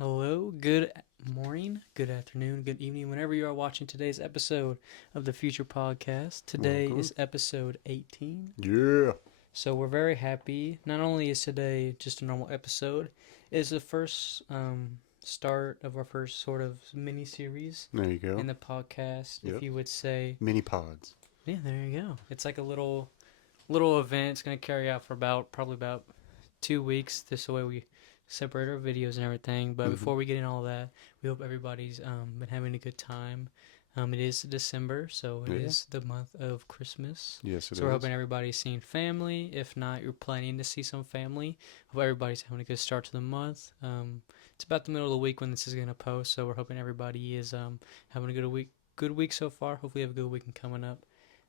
Hello, good morning, good afternoon, good evening, whenever you are watching today's episode of the Future Podcast. Today Welcome. is episode 18. Yeah. So we're very happy. Not only is today just a normal episode, it's the first start of our first sort of mini series There you go. in the podcast, if Yep. you would say. Mini pods. Yeah, there you go. It's like a little event. It's gonna carry out for probably about 2 weeks. This way we separate our videos and everything. But Mm-hmm. before we get in all that, we hope everybody's been having a good time. It is December, so it Yeah. is the month of Christmas. Yes, it So we're is. hoping everybody's seeing family. If not, you're planning to see some family. Hope everybody's having a good start to the month. It's about the middle of the week when this is gonna post, so we're hoping everybody is having a good week. Good week so far. Hopefully, you have a good weekend coming up.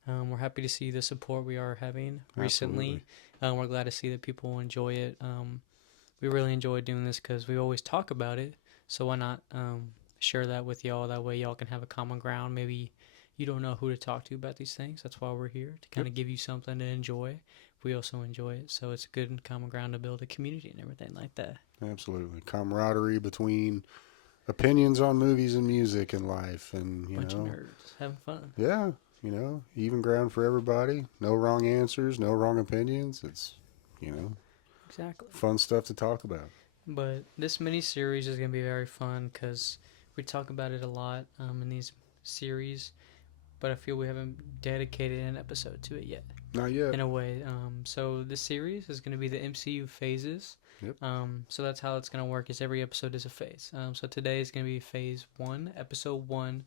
We're happy to see the support we are having Absolutely. recently. We're glad to see that people enjoy it. We really enjoy doing this because we always talk about it. So why not share that with y'all? That way y'all can have a common ground. Maybe you don't know who to talk to about these things. That's why we're here to kind Yep. of give you something to enjoy. We also enjoy it, so it's a good common ground to build a community and everything like that. Absolutely. Camaraderie between opinions on movies and music and life. And, Bunch of nerds having fun. yeah, even ground for everybody. No wrong answers, no wrong opinions. It's, Exactly. fun stuff to talk about. But this mini series is going to be very fun because we talk about it a lot in these series, but I feel we haven't dedicated an episode to it yet Not yet. in a way. So this series is going to be the MCU phases. Yep. So that's how it's going to work. Is every episode is a phase. So today is going to be phase one, episode one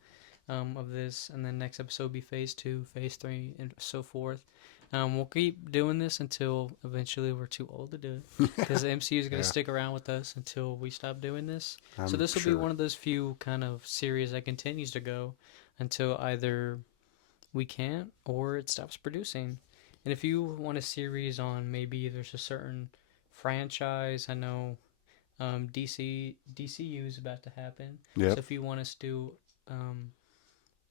of this, and then next episode will be phase two, phase three, and so forth. We'll keep doing this until eventually we're too old to do it, because the MCU is going to Yeah, stick around with us until we stop doing this. So I'm this will be sure. one of those few kind of series that continues to go until either we can't or it stops producing. And if you want a series on maybe there's a certain franchise, I know DCU is about to happen. So Yep. if you want us to do um,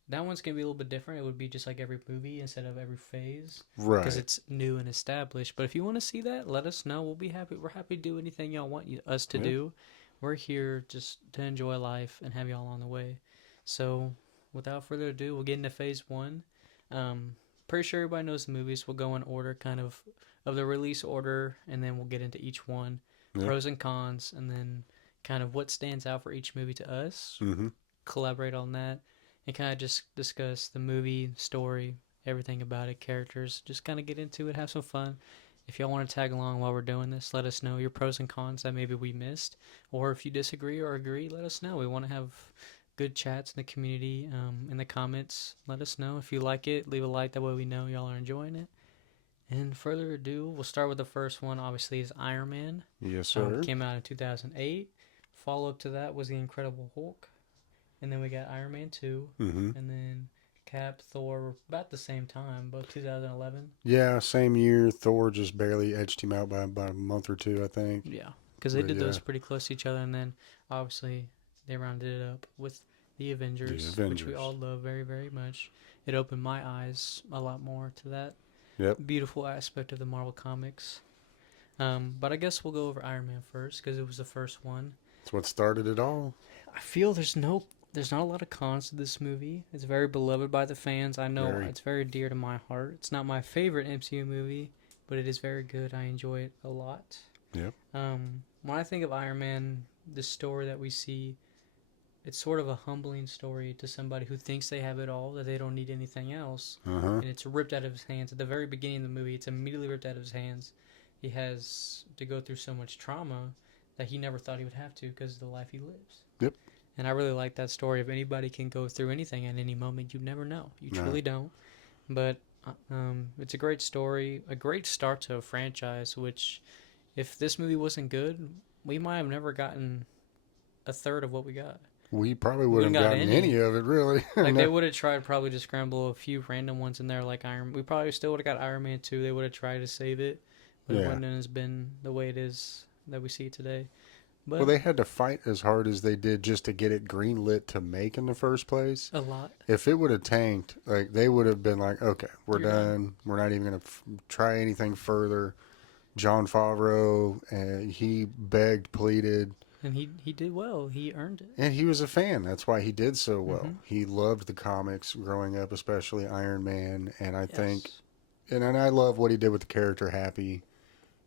that one's gonna be a little bit different. It would be just like every movie instead of every phase because Right. it's new and established. But if you want to see that, let us know. We'll be happy. We're happy to do anything y'all want us to Yep. do. We're here just to enjoy life and have y'all on the way. So, without further ado, we'll get into phase one. Pretty sure everybody knows the movies. We'll go in order, kind of the release order, and then we'll get into each one, Yep. pros and cons, and then kind of what stands out for each movie to us. Mm-hmm. Collaborate on that and kind of just discuss the movie, story, everything about it, characters. Just kind of get into it, have some fun. If y'all want to tag along while we're doing this, let us know your pros and cons that maybe we missed. Or if you disagree or agree, let us know. We want to have good chats in the community, in the comments. Let us know. If you like it, leave a like. That way we know y'all are enjoying it. And further ado, we'll start with the first one, obviously, is Iron Man. Yes, sir. Came out in 2008. Follow up to that was The Incredible Hulk. And then we got Iron Man 2, Mm-hmm. and then Cap, Thor, about the same time, both 2011. Yeah, same year. Thor just barely edged him out by about a month or two, I think. Yeah, because they But did yeah, those pretty close to each other, and then obviously they rounded it up with the the Avengers, which we Avengers. all love very, very much. It opened my eyes a lot more to that Yep. beautiful aspect of the Marvel Comics. But I guess we'll go over Iron Man first because it was the first one. That's what started it all. I feel there's not a lot of cons to this movie. It's very beloved by the fans. I know Very. it's very dear to my heart. It's not my favorite MCU movie, but it is very good. I enjoy it a lot. Yep. When I think of Iron Man, the story that we see, it's sort of a humbling story to somebody who thinks they have it all, that they don't need anything else, Uh huh. and it's ripped out of his hands at the very beginning of the movie. It's immediately ripped out of his hands. He has to go through so much trauma that he never thought he would have to because of the life he lives. Yep. And I really like that story. If anybody can go through anything at any moment, you never know. You No. truly don't. But it's a great story, a great start to a franchise. Which, if this movie wasn't good, we might have never gotten a third of what we got. We probably We wouldn't wouldn't have got gotten any any. of it, really. Like they No. would have tried probably to scramble a few random ones in there, like Iron. We probably still would have got Iron Man 2. They would have tried to save it, but it Yeah. wouldn't have been the way it is that we see it today. Well, But they had to fight as hard as they did just to get it greenlit to make in the first place. a lot. If it would have tanked, like they would have been like, okay, we're You're done. done. We're not even going to try anything further. John Favreau, he begged, pleaded. And he did well. He earned it. And he was a fan. That's why he did so well. Mm-hmm. He loved the comics growing up, especially Iron Man. And I think, Yes. and I love what he did with the character Happy.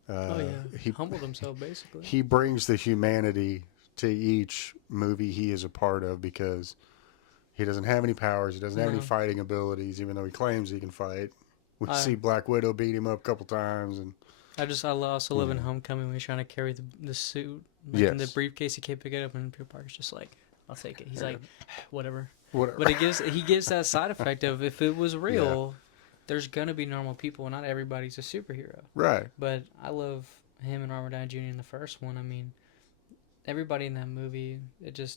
Oh yeah. He Humbled himself basically. he brings the humanity to each movie he is a part of because he doesn't have any powers. He doesn't have any No. fighting abilities, even though he claims he can fight. We I see Black Widow beat him up a couple times, and I also love in yeah, Homecoming when he's trying to carry the suit like in the yes, briefcase. He can't pick it up, and Peter Parker's just like, "I'll take it." He's like, "Whatever." whatever. But he gives that side effect of if it was Yeah, real, there's gonna be normal people. Not everybody's a superhero. right. But I love him and Robert Downey Jr. in the first one. I mean, everybody in that movie,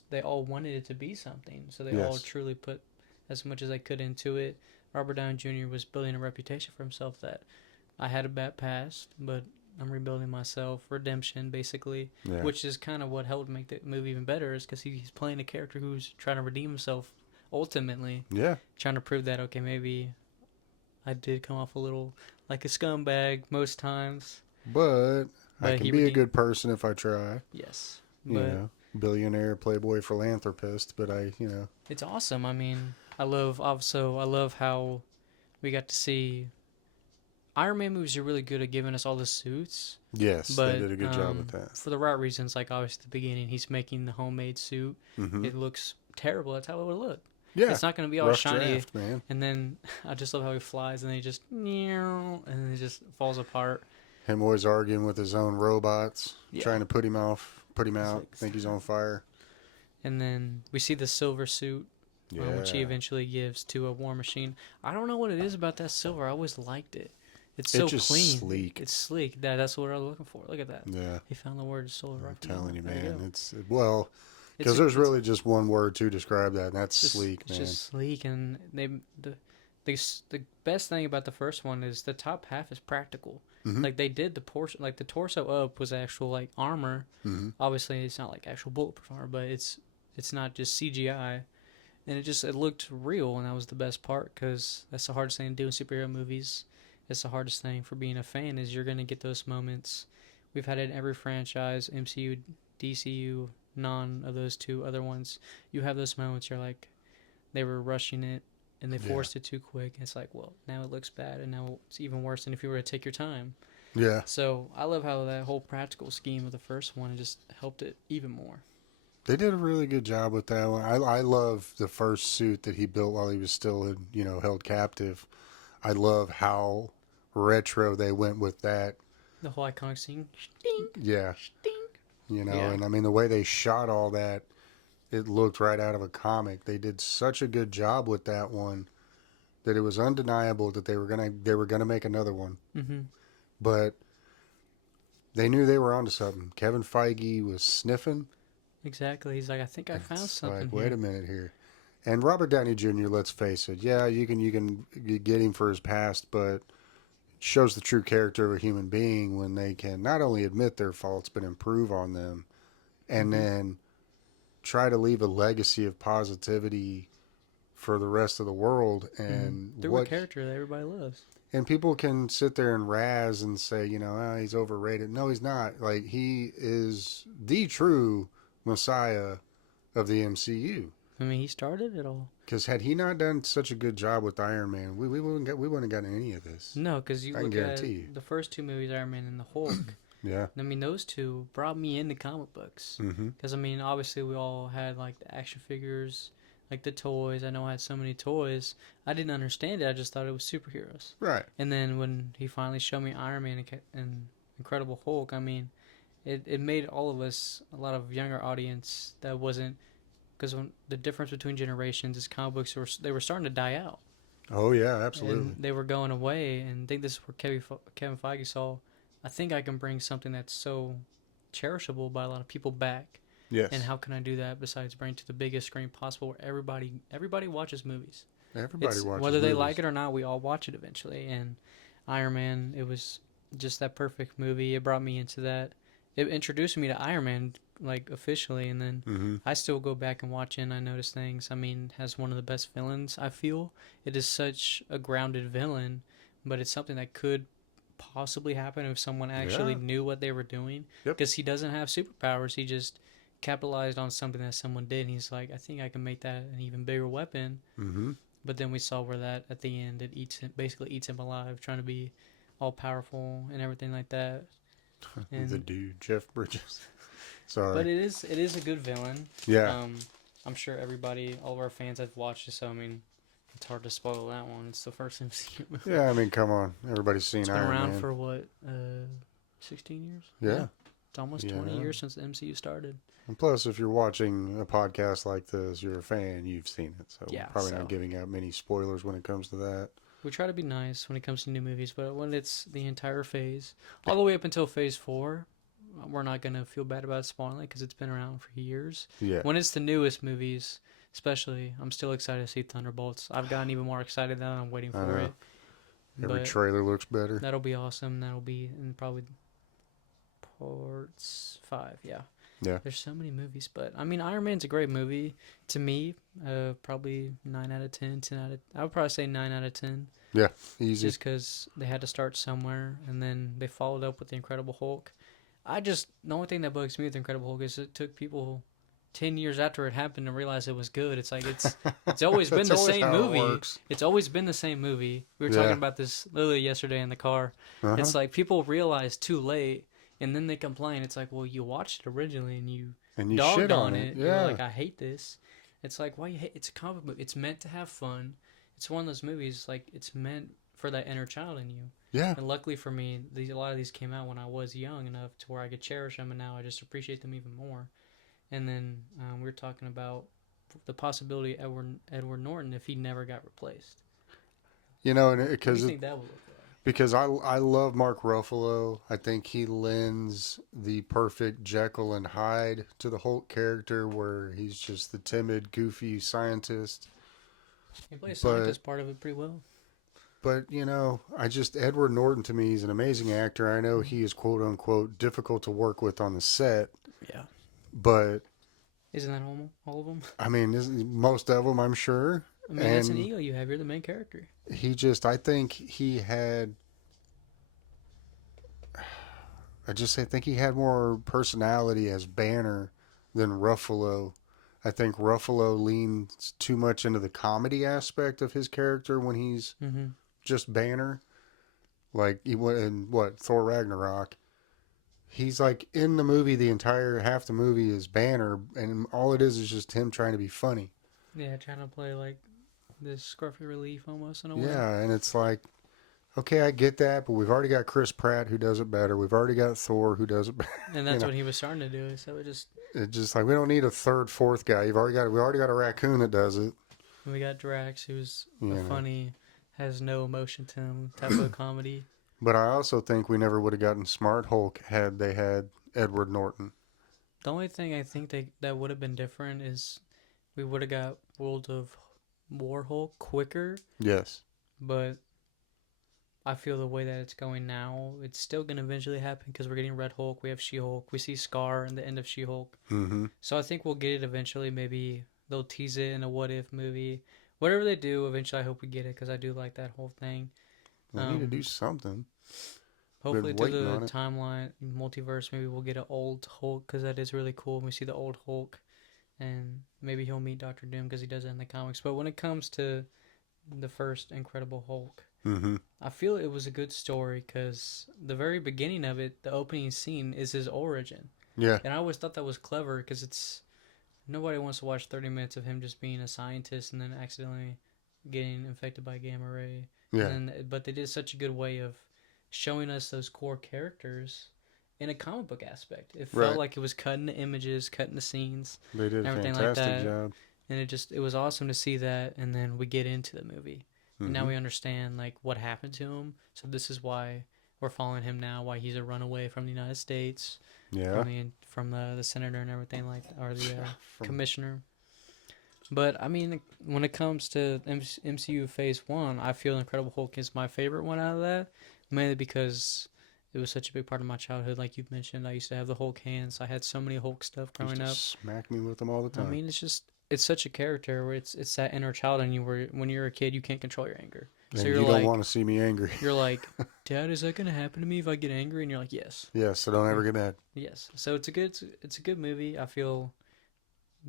they all wanted it to be something, so they all Yes, truly put as much as they could into it. Robert Downey Jr. was building a reputation for himself that I had a bad past, but I'm rebuilding myself. Redemption, basically, yeah, which is kind of what helped make the movie even better, is because he's playing a character who's trying to redeem himself ultimately, yeah. trying to prove that, okay, maybe I did come off a little like a scumbag most times, But I but can he be a redeemed. good person if I try. Yes, You but know, billionaire, playboy, philanthropist. But it's awesome. I mean, I love how we got to see Iron Man movies are really good at giving us all the suits, yes, they but did a good job with that. for the right reasons. Like obviously, at the beginning, he's making the homemade suit. Hmm. It looks terrible. That's how it would look. Yeah, It's not going to be all rough shiny. draft, man. And then I just love how he flies, and then he just and then it just falls apart. Him always arguing with his own robots, Yeah, trying to put him off, put him he's out. like, Think he's on fire. and then we see the silver suit, which he Yeah, eventually gives to a War Machine. I don't know what it is about that silver. I always liked it. It's it's so just clean. sleek. It's sleek. That's what I'm looking for. Look at that. Yeah, He found the word solar I'm rocket. telling you, There you man. go. It's well It's because a, there's it's really just one word to describe that, and that's just sleek, it's man. just sleek, and the best thing about the first one is the top half is practical. Hmm. Like they did the portion, like the torso up was actual like armor. Hmm. Obviously, it's not like actual bulletproof armor, but it's not just CGI, and it looked real, and that was the best part because that's the hardest thing to do in superhero movies. It's the hardest thing for being a fan is you're gonna get those moments. We've had it in every franchise, MCU, DCU, none of those two other ones. You have those moments you're like, they were rushing it and they Yeah, forced it too quick. It's like, well, now it looks bad, and now it's even worse than if you were to take your time. yeah. So I love how that whole practical scheme of the first one just helped it even more. They did a really good job with that one. I love the first suit that he built while he was still, held captive. I love how retro they went with that. The whole iconic scene, stink, Yeah, stink. Yeah, and I mean the way they shot all that, it looked right out of a comic. They did such a good job with that one that it was undeniable that they were gonna make another one. mm-hmm. But they knew they were onto something. Kevin Feige was sniffing. Exactly. He's like, I think I found It's something like, wait here. a minute here. And Robert Downey Jr., let's face it, yeah, you can get him for his past, but it shows the true character of a human being when they can not only admit their faults but improve on them, and Mm-hmm. then try to leave a legacy of positivity for the rest of the world. Mm-hmm. And Through a character that everybody loves. people can sit there and razz and say, he's overrated. No, he's not. Like, he is the true Messiah of the MCU. I mean, he started it all. Because had he not done such a good job with Iron Man, we wouldn't have gotten any of this. No, because you I can look at guarantee you. the first two movies, Iron Man and the Hulk. Yeah. I mean, those two brought me into comic books. Mm-hmm. Because, I mean, obviously we all had, like, the action figures, like the toys. I know I had so many toys. I didn't understand it. I just thought it was superheroes. Right. And then when he finally showed me Iron Man and Incredible Hulk, I mean, it made all of us, a lot of younger audience that wasn't, because the difference between generations is comic books they were starting to die out. Oh yeah, absolutely. And they were going away, and I think this is where Kevin Feige saw, I think I can bring something that's so cherishable by a lot of people back. Yes. And how can I do that besides bring it to the biggest screen possible where everybody watches movies. Everybody watches Whether they movies. like it or not, we all watch it eventually. And Iron Man, it was just that perfect movie. It brought me into that. It introduced me to Iron Man, like, officially, and then Mm-hmm. I still go back and watch it and I notice things. I mean, has one of the best villains, I feel. It is such a grounded villain, but it's something that could possibly happen if someone actually Yeah. knew what they were doing. Yep. Because he doesn't have superpowers. He just capitalized on something that someone did. And he's like, I think I can make that an even bigger weapon. Mm-hmm. But then we saw where that at the end it eats him, basically eats him alive, trying to be all powerful and everything like that. The And dude, Jeff Bridges. but Sorry. it is a good villain. Yeah. Um, I'm sure everybody, all of our fans have watched it, so I mean, it's hard to spoil that one. It's the first MCU movie. Yeah, I mean, come on. Everybody's seen It's been Iron around Man. for what, 16 years? Yeah. It's almost Yeah. 20 years since the MCU started. And plus, if you're watching a podcast like this, you're a fan, you've seen it. So Yeah, we're probably not so giving out many spoilers when it comes to that. we try to be nice when it comes to new movies, but when it's the entire phase, all the way up until phase 4, we're not going to feel bad about spoiling it because it's been around for years. Yeah. When it's the newest movies, especially, I'm still excited to see Thunderbolts. I've gotten even more excited now. I'm waiting for it. Every But trailer looks better. that'll be awesome. That'll be in probably parts 5. Yeah. Yeah. There's so many movies, but I mean, Iron Man's a great movie to me. Probably 9 out of 10, 10 out of. I would probably say 9 out of 10. Yeah. Easy. Just because they had to start somewhere, and then they followed up with the Incredible Hulk. The only thing that bugs me with the Incredible Hulk is it took people 10 years after it happened to realize it was good. It's like it's always been That's the always same how it movie. works. It's always been the same movie. We were Yeah. talking about this literally yesterday in the car. Uh-huh. It's like people realize too late, and then they complain. It's like, well, you watched it originally and you And you dogged shit on it. it. You're Yeah. like, I hate this. It's like, why you hate? It's a comic book. It's meant to have fun. It's one of those movies like it's meant for that inner child in you. Yeah. And luckily for me, a lot of these came out when I was young enough to where I could cherish them, and now I just appreciate them even more. And then we were talking about the possibility of Edward Norton if he never got replaced. You know, What do you because think that would look like? because I love Mark Ruffalo. I think he lends the perfect Jekyll and Hyde to the Hulk character, where he's just the timid, goofy scientist. He plays But scientist part of it pretty well. but you know, Edward Norton to me is an amazing actor. I know he is quote unquote difficult to work with on the set, Yeah. but Isn't that all of them? I mean, most of them, I'm sure. I mean, that's an And ego you have. You're the main character. I think he had. I think he had more personality as Banner than Ruffalo. I think Ruffalo leans too much into the comedy aspect of his character when he's Mm-hmm. just Banner. Like he went in Thor Ragnarok. He's like in the movie, the entire half the movie is Banner, and all it is just him trying to be funny. Yeah, trying to play like this scruffy relief almost in a way. Yeah, and it's like, okay, I get that, but we've already got Chris Pratt who does it better. We've already got Thor who does it better. And that's what he was starting to do. So It's just like we don't need a third, fourth guy. We already got a raccoon that does it. we got Drax, who's You a know. funny, has no emotion to him type of comedy. But I also think we never would have gotten Smart Hulk had they had Edward Norton. The only thing I think that would have been different is we would have got World of War Hulk quicker, Yes. but I feel the way that it's going now, it's still going to eventually happen because we're getting Red Hulk, we have She-Hulk, we see Scar in the end of She-Hulk. Mm-hmm. So I think we'll get it eventually. Maybe they'll tease it in a what if movie. Whatever they do, eventually I hope we get it because I do like that whole thing. We need to do something. Hopefully Been through waiting the on it. timeline, multiverse, maybe we'll get an old Hulk because that is really cool. We see the old Hulk, and maybe he'll meet Doctor Doom because he does it in the comics. But when it comes to the first Incredible Hulk, Mm-hmm. I feel it was a good story because the very beginning of it, the opening scene, is his origin. Yeah. And I always thought that was clever because it's nobody wants to watch 30 minutes of him just being a scientist and then accidentally getting infected by gamma ray. Yeah. But they did such a good way of showing us those core characters in a comic book aspect. It felt Right. like it was cutting the images, cutting the scenes, They did a everything like fantastic that. job. and it was awesome to see that. And then we get into the movie. And now Mhm. we understand like what happened to him. So this is why we're following him now. Why he's a runaway from the United States, Yeah. from the senator and everything like that, or the From- commissioner. But I mean, when it comes to MCU Phase 1, I feel Incredible Hulk is my favorite one out of that, mainly because it was such a big part of my childhood. Like you've mentioned, I used to have the Hulk hands. I had so many Hulk stuff Used growing to up. smack me with them all the I time. mean, it's just it's such a character where it's that inner child in you where when you're a kid you can't control your anger. So And you don't want to see me angry. you're like, Dad, is that gonna happen to me if I get angry? And you're like, yes, Yes, so don't ever get mad. yes. So it's a good movie. I feel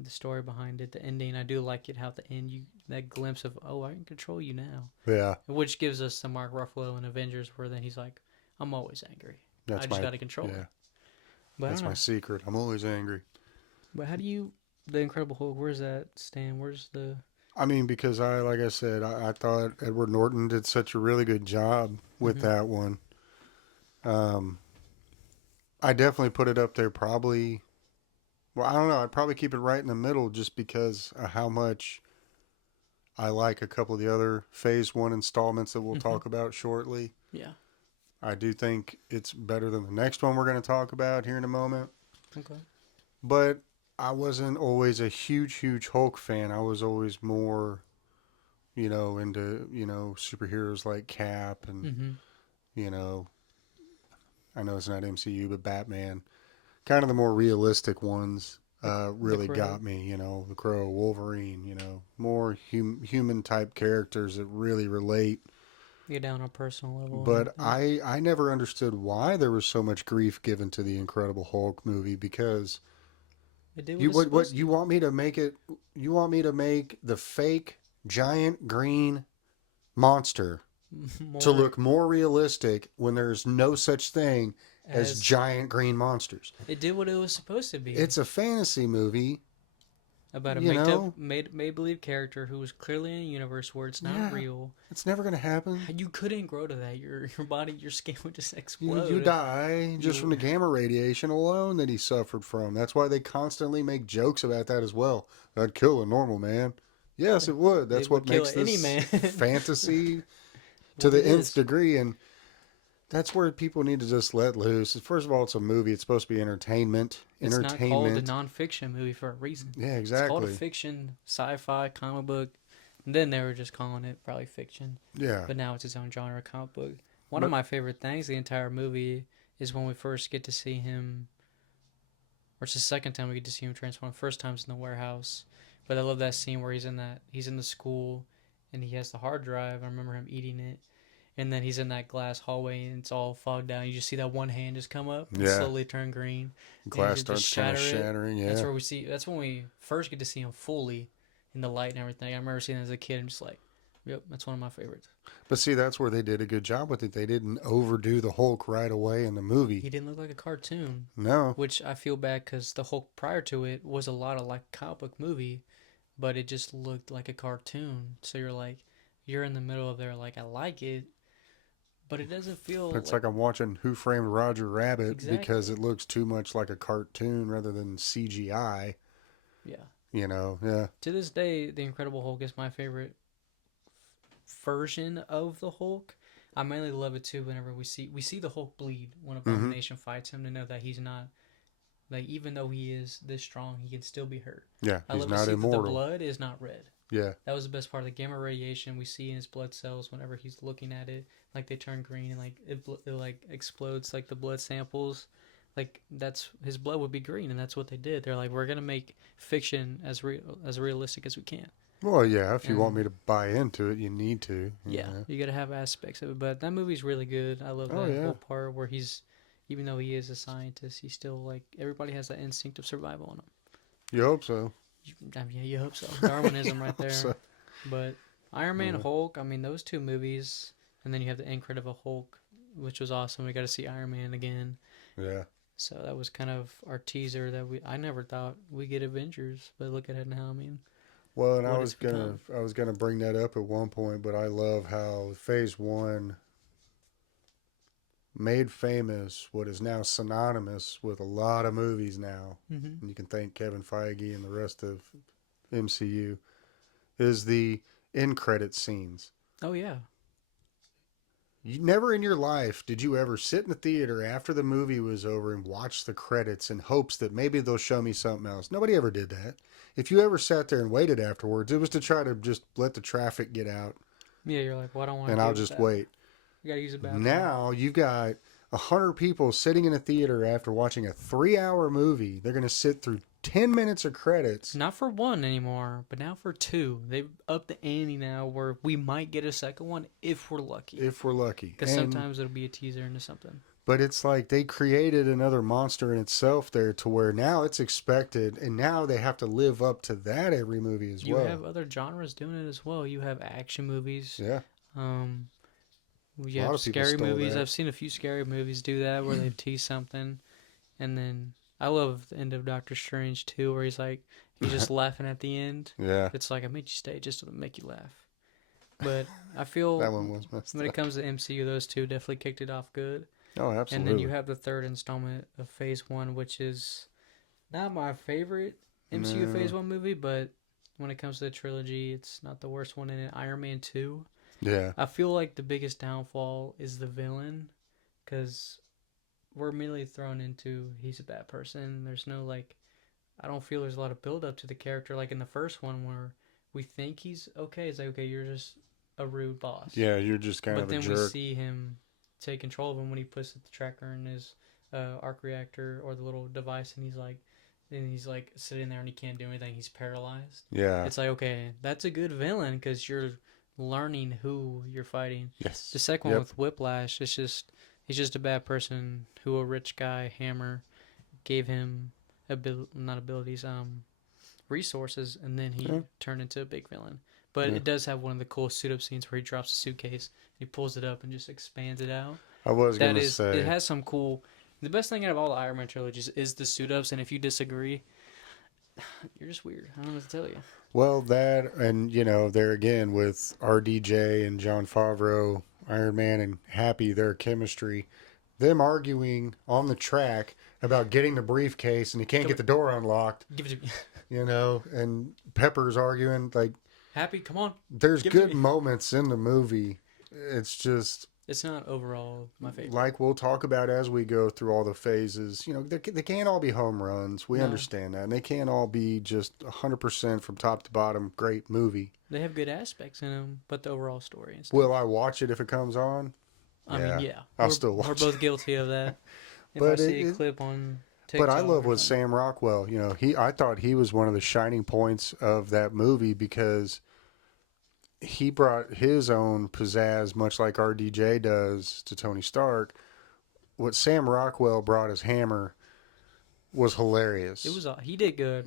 the story behind it, the ending. I do like it how at the end you that glimpse of oh I can control you now, Yeah, which gives us the Mark Ruffalo in Avengers where then he's like I'm always angry. I that's just my got to control it. yeah, But I that's don't my know. secret. I'm always angry. But how do you the Incredible Hulk? Where's that stand? Where's the I mean, because like I said, I thought Edward Norton did such a really good job with mm-hmm. that one. Um, I definitely put it up there. Probably, well, I don't know. I'd probably keep it right in the middle just because of how much I like a couple of the other Phase One installments that we'll Mm-hmm. talk about shortly. Yeah. I do think it's better than the next one we're going to talk about here in a moment. Okay. But I wasn't always a huge Hulk fan. I was always more, into, superheroes like Cap and, Mm-hmm. you know, I know it's not MCU, but Batman. Kind of the more realistic ones The really Crow. got me, the Crow, Wolverine, more human type characters that really relate. Get down on a personal level and But everything. I never understood why there was so much grief given to the Incredible Hulk movie because It did what you it's what supposed you to. want me to make it? You want me to make the fake giant green monster to More look more realistic when there's no such thing as as giant green monsters? it did what it was supposed to be. It's a fantasy movie, About a you made up know. made believe character who was clearly in a universe where it's not Yeah, real. it's never gonna happen. You couldn't grow to that. Your body, your skin would just You explode. die just You from the gamma radiation alone that he suffered from. That's why they constantly make jokes about that as well. That'd kill a normal man. Yes, it would. it That's would what kill makes any this man. fantasy to What it the nth is. degree. And that's where people need to just let loose. First of all, it's a movie. It's supposed to be entertainment. It's not called a Entertainment. nonfiction movie for a reason. Yeah, It's called a exactly. fiction, sci-fi, comic book. And then they were just calling it probably fiction. Yeah. But now it's its own genre, comic book. One of But my favorite things the entire movie is when we first get to see him, or it's the second time we get to see him transform. First time's in the warehouse, but I love that scene where he's in the school, and he has the hard drive. I remember him eating it, and then he's in that glass hallway, and it's all fogged out. You just see that one hand just come up and yeah, slowly turn green, and glass he just starts kind of shatter it. shattering. That's Yeah. where we see. That's when we first get to see him fully in the light and everything. I remember seeing it as a kid, and just like, yep, that's one of my favorites. But see, that's where they did a good job with it. They didn't overdo the Hulk right away in the movie. He didn't look like a cartoon, No. which I feel bad because the Hulk prior to it was a lot of like a comic book movie, but it just looked like a cartoon. So you're like, you're in the middle of there, like I like it, but it doesn't feel It's like like I'm watching Who Framed Roger Rabbit because exactly. it looks too much like a cartoon rather than CGI. Yeah. Yeah. To this day, the Incredible Hulk is my favorite version of the Hulk. I mainly love it too whenever we see the Hulk bleed when Mm-hmm. Abomination fights him to know that he's not like even though he is this strong, he can still be hurt. Yeah, I he's love to not see that the immortal. blood is not red. Yeah. That was the best part of the gamma radiation we see in his blood cells whenever he's looking at it. Like they turn green and like it like explodes like the blood samples. Like that's his blood would be green and that's what they did. They're like we're gonna make fiction as realistic as we can. Well, yeah, if you want And me to buy into it, you need to. yeah, you gotta have aspects of it. But that movie's really good. I love Oh, that yeah. whole part where he's even though he is a scientist, he's still like everybody has that instinct of survival in him. You hope so. I mean, yeah, you hope so. Darwinism You right hope there. so. But Iron Man, Yeah. Hulk, I mean, those two movies, and then you have the Incredible Hulk, which was awesome. We got to see Iron Man again. Yeah. So that was kind of our teaser that I never thought we get Avengers, but look at it now. I mean, Well, and what it's become. I was gonna bring that up at one point, but I love how Phase One made famous what is now synonymous with a lot of movies now. Mm-hmm. And you can thank Kevin Feige and the rest of MCU is the end credit scenes. Oh yeah, You never in your life did you ever sit in the theater after the movie was over and watch the credits in hopes that maybe they'll show me something else. Nobody ever did that. If you ever sat there and waited afterwards, it was to try to just let the traffic get out yeah. You're like, well, I don't want and to I'll deal with just that. wait. You gotta use the bathroom. Now you've got 100 people sitting in a theater after watching a 3-hour movie. They're going to sit through 10 minutes of credits. Not for one anymore, but now for two. They've upped the ante now where we might get a second one if we're lucky. If we're lucky. Because sometimes it'll be a teaser into something. But it's like they created another monster in itself there to where now it's expected, and now they have to live up to that every movie as well. You have other genres doing it as well. You have action movies. Yeah. You have scary movies. I've seen a few scary movies do that where they tease something. And then I love the end of Doctor Strange too, where he's just laughing at the end. Yeah. It's like, I made you stay just to make you laugh. But I feel that one was messed when up. it comes to MCU, those two definitely kicked it off good. Oh, absolutely. And then you have the third installment of Phase 1, which is not my favorite MCU Phase 1 movie, but when it comes to the trilogy, it's not the worst one in it. Iron Man 2. Yeah. I feel like the biggest downfall is the villain, because we're immediately thrown into he's a bad person. There's no, I don't feel there's a lot of build up to the character like in the first one where we think he's okay. It's like, okay, you're just a rude boss. Yeah, you're just kind of a jerk. But then we see him take control of him when he puts the tracker in his arc reactor or the little device, and he's sitting there and he can't do anything. He's paralyzed. Yeah. It's like, okay, that's a good villain because you're learning who you're fighting. Yes. The second one with Whiplash, he's just a bad person who a rich guy, Hammer, gave him resources, and then he turned into a big villain. But it does have one of the cool suit-up scenes where he drops a suitcase, he pulls it up and just expands it out. I was going to say. It has some cool... The best thing out of all the Iron Man trilogies is the suit-ups, and if you disagree, you're just weird. I don't know what to tell you. Well, that, and, there again with RDJ and Jon Favreau, Iron Man and Happy, their chemistry, them arguing on the track about getting the briefcase and he can't get the door unlocked. Give it to me. And Pepper's arguing, Happy, come on. There's good moments in the movie. It's just... It's not overall my favorite. Like we'll talk about as we go through all the phases. They can't all be home runs. We understand that. And they can't all be just 100% from top to bottom great movie. They have good aspects in them, but the overall story and stuff. Will I watch it if it comes on? I mean, yeah. I'll still watch it. We're both guilty of that. If I see a clip on TikTok. But I love with Sam Rockwell. I thought he was one of the shining points of that movie because he brought his own pizzazz, much like RDJ does to Tony Stark. What Sam Rockwell brought as Hammer was hilarious. He did good.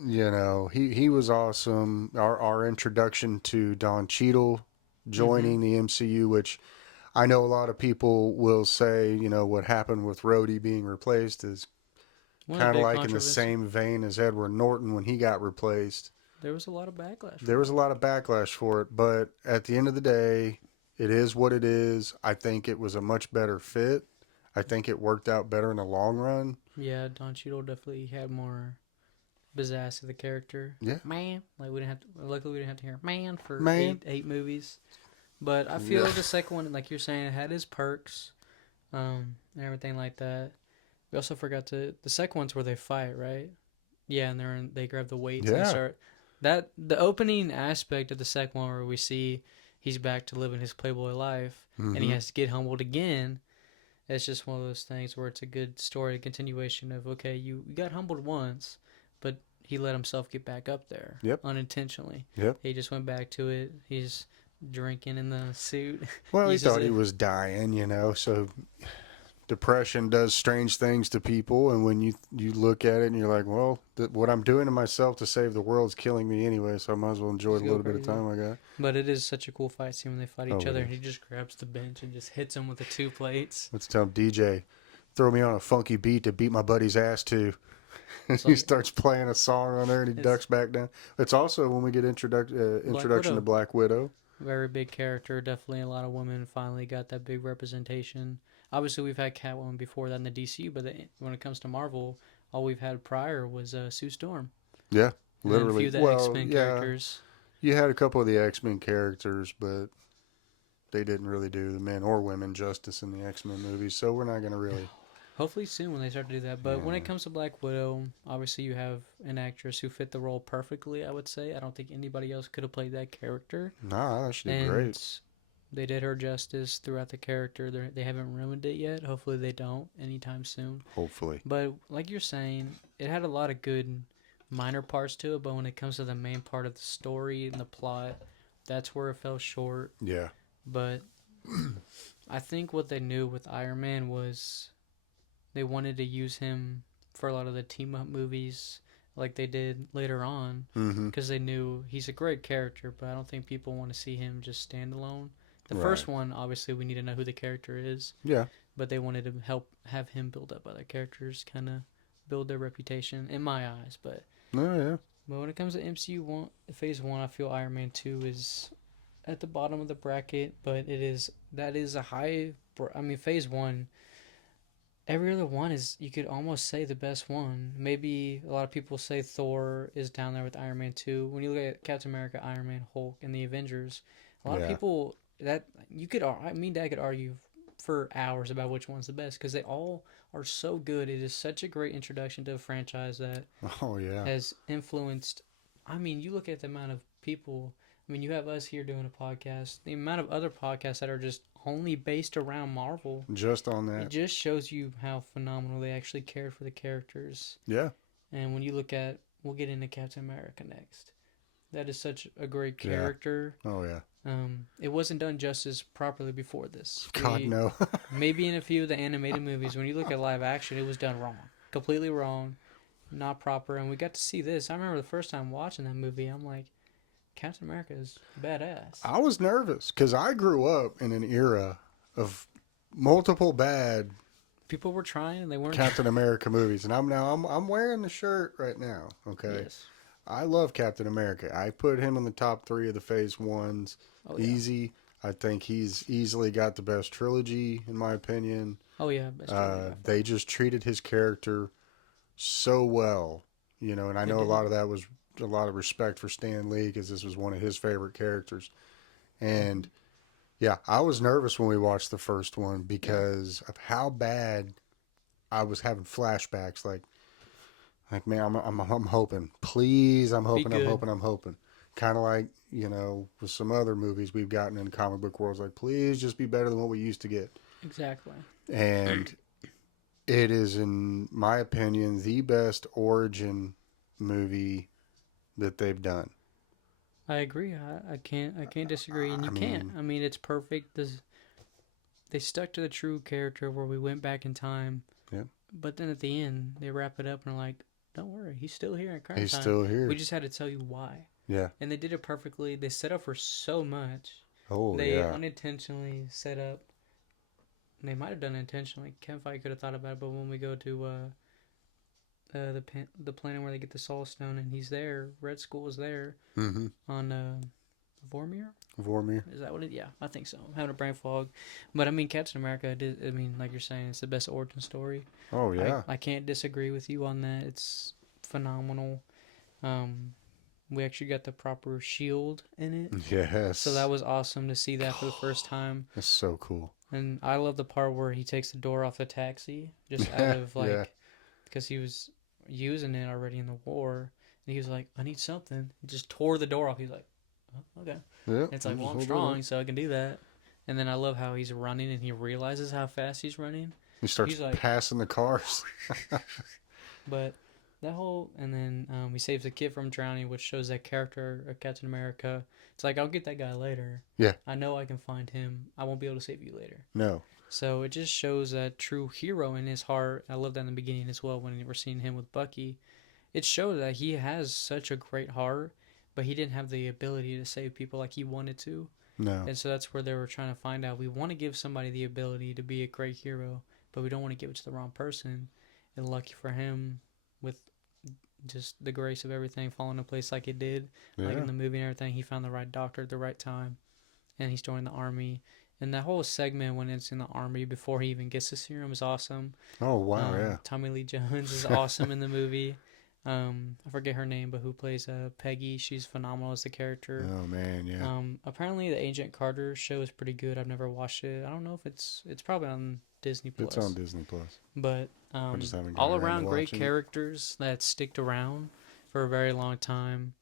He was awesome. Our introduction to Don Cheadle joining the MCU, which I know a lot of people will say, what happened with Rhodey being replaced is kind of like in the same vein as Edward Norton when he got replaced. There was a lot of backlash. There was a lot of backlash for it, but at the end of the day, it is what it is. I think it was a much better fit. I think it worked out better in the long run. Yeah, Don Cheadle definitely had more pizzazz to the character. Yeah. Man. Luckily we didn't have to hear man for eight movies. But I feel the second one, like you're saying, it had its perks, and everything like that. We also forgot the second one's where they fight, right? Yeah, and they grab the weights and start... The opening aspect of the second one where we see he's back to living his Playboy life and he has to get humbled again. It's just one of those things where it's a good story, a continuation of, okay, you got humbled once, but he let himself get back up there unintentionally. Yep. He just went back to it. He's drinking in the suit. Well, he thought he was dying, so... Depression does strange things to people, and when you look at it and you're like, well, what I'm doing to myself to save the world's killing me anyway, so I might as well enjoy the little bit of time I got. But it is such a cool fight scene when they fight each other, and he just grabs the bench and just hits him with the two plates. Let's tell him, DJ, throw me on a funky beat to beat my buddy's ass to. He starts playing a song on there, and he ducks back down. It's also when we get introduction to Black Widow. Very big character, definitely a lot of women finally got that big representation. Obviously, we've had Catwoman before that in the DCU, but when it comes to Marvel, all we've had prior was Sue Storm. Yeah, literally. And a few of the X-Men characters. You had a couple of the X-Men characters, but they didn't really do the men or women justice in the X-Men movies, so we're not going to really... Hopefully soon when they start to do that. But when it comes to Black Widow, obviously you have an actress who fit the role perfectly, I would say. I don't think anybody else could have played that character. Nah, she did great. They did her justice throughout the character. They haven't ruined it yet. Hopefully, they don't anytime soon. Hopefully. But like you're saying, it had a lot of good minor parts to it. But when it comes to the main part of the story and the plot, that's where it fell short. Yeah. But I think what they knew with Iron Man was they wanted to use him for a lot of the team up movies like they did later on Mm-hmm. because they knew he's a great character, but I don't think people want to see him just stand alone. The Right. first one, obviously, we need to know who the character is, Yeah. but they wanted to help have him build up other characters, kind of build their reputation in my eyes. Oh, yeah. But when it comes to Phase One, I feel Iron Man 2 is at the bottom of the bracket, but that is a high. I mean, Phase One. Every other one is, you could almost say, the best one. Maybe a lot of people say Thor is down there with Iron Man 2. When you look at Captain America, Iron Man, Hulk, and the Avengers, a lot of Yeah. people that you could, I mean, Dad could argue for hours about which one's the best because they all are so good. It is such a great introduction to a franchise that Oh, yeah. has influenced. I mean, you look at the amount of people. I mean, you have us here doing a podcast. The amount of other podcasts that are just only based around Marvel. Just on It that. just shows you how phenomenal they actually cared for the characters. Yeah. And when you look at, we'll get into Captain America next. That is such a great Yeah. character. Oh, yeah. It wasn't done justice properly before this. God, no. Maybe in a few of the animated movies, when you look at live action, it was done wrong. Completely wrong. Not proper. And we got to see this. I remember the first time watching that movie, I'm like, Captain America is badass. I was nervous because I grew up in an era of multiple bad People were trying and they weren't. Captain America movies, and I'm wearing the shirt right now. Okay, Yes. I love Captain America. I put him in the top 3 of the Phase Ones. Oh, yeah. Easy. I think he's easily got the best trilogy in my opinion. Oh, yeah. Best trilogy. They just treated his character so well, you know, and I They know a did. lot of that was a lot of respect for Stan Lee because this was one of his favorite characters. And yeah, I was nervous when we watched the first one because of how bad I was having flashbacks. Like man, I'm hoping, please, I'm hoping, good. I'm hoping. Kind of like, you know, with some other movies we've gotten in comic book worlds, like please just be better than what we used to get. Exactly. And it is, in my opinion, the best origin movie that they've done. I agree. I can't disagree, and you I can't. mean- I mean, it's perfect. They stuck to the true character where we went back in time. Yeah. But then at the end, they wrap it up and are like, "Don't worry, he's still here at current He's time. still here. We just had to tell you why." Yeah. And they did it perfectly. They set up for so much. Oh, They yeah. unintentionally set up. They might have done it intentionally. Ken Feige could have thought about it, but when we go to the planet where they get the Soul Stone and he's there, Red Skull is there Mm-hmm. on Vormir. Vormir. Is that what it? Yeah, I think so. I'm having a brain fog, but I mean, Captain America. I mean, like you're saying, it's the best origin story. Oh, yeah. I can't disagree with you on that. It's phenomenal. We actually got the proper shield in it, Yes. so that was awesome to see that for the first time. It's so cool. And I love the part where he takes the door off the taxi just out of like, Yeah. because he was using it already in the war, and he was like, "I need something." He just tore the door off. He's like, "Oh, okay." Yeah. It's like, well, I'm strong, so I can do that. And then I love how he's running and he realizes how fast he's running. He starts he's like- passing the cars. But that whole, and then he saves the kid from drowning, which shows that character of Captain America. It's like, I'll get that guy later. Yeah. I know I can find him. I won't be able to save you later. No. So it just shows that true hero in his heart. I love that in the beginning as well when we're seeing him with Bucky. It shows that he has such a great heart, but he didn't have the ability to save people like he wanted to. No. And so that's where they were trying to find out. We want to give somebody the ability to be a great hero, but we don't want to give it to the wrong person. And lucky for him, with just the grace of everything falling into place like it did, like Yeah. in the movie and everything, he found the right doctor at the right time, and he's joining the army. And that whole segment when it's in the army before he even gets the serum is awesome. Oh, wow. Yeah. Tommy Lee Jones is awesome in the movie. I forget her name, but who plays Peggy? She's phenomenal as the character. Oh, man. Yeah. Apparently the Agent Carter show is pretty good. I've never watched it. I don't know if it's probably on Disney Plus. It's on Disney Plus. But just haven't gotten all around to around great watching it. characters that sticked around for a very long time.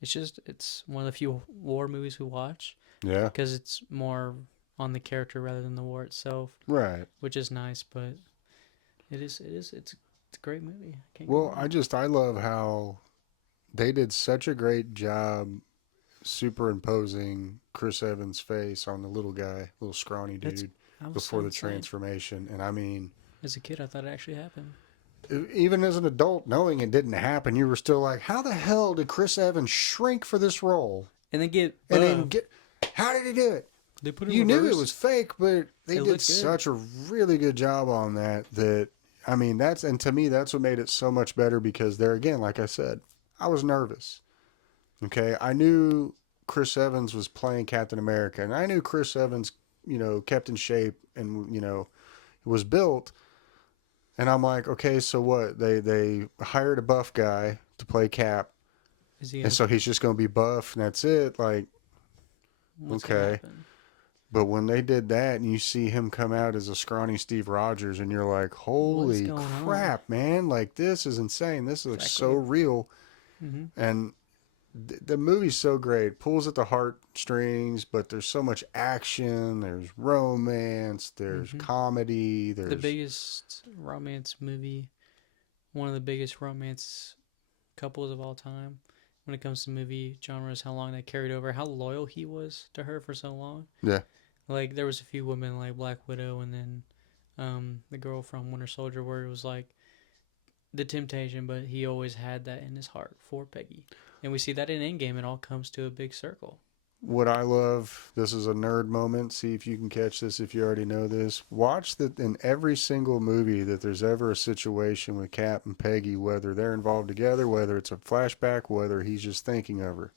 It's one of the few war movies we watch. Yeah. because it's more on the character rather than the war itself, Right. which is nice. But it's a great movie. I can't Well, complain. I love how they did such a great job superimposing Chris Evans' face on the little guy, little scrawny That's dude, I was so before the insane. transformation. And I mean, As a kid, I thought it actually happened. even as an adult, knowing it didn't happen, you were still like, how the hell did Chris Evans shrink for this role? And then get And then buff. get, how did he do it? They put in You knew it reverse. was fake, but they It did looked good. such a really good job on that. I mean, and to me, that's what made it so much better because there again, like I said, I was nervous. Okay. I knew Chris Evans was playing Captain America, and I knew Chris Evans, kept in shape and, was built. And I'm like, okay, so what? They hired a buff guy to play Cap, Is he and gonna? so he's just going to be buff, and that's it. Like, What's gonna okay. happen? But when they did that and you see him come out as a scrawny Steve Rogers and you're like, What's holy going on? crap, man. Like, this is insane. This looks so Exactly. real. Mm-hmm. And the movie's so great. Pulls at the heartstrings, but there's so much action. There's romance. There's Mm-hmm. comedy. The There's, biggest romance movie, one of the biggest romance couples of all time. When it comes to movie genres, how long they carried over, how loyal he was to her for so long. yeah. Like there was a few women like Black Widow and then the girl from Winter Soldier where it was like the temptation, but he always had that in his heart for Peggy. And we see that in Endgame. It all comes to a big circle. What I love, this is a nerd moment. See if you can catch this if you already know this. Watch that in every single movie that there's ever a situation with Cap and Peggy, whether they're involved together, whether it's a flashback, whether he's just thinking of her.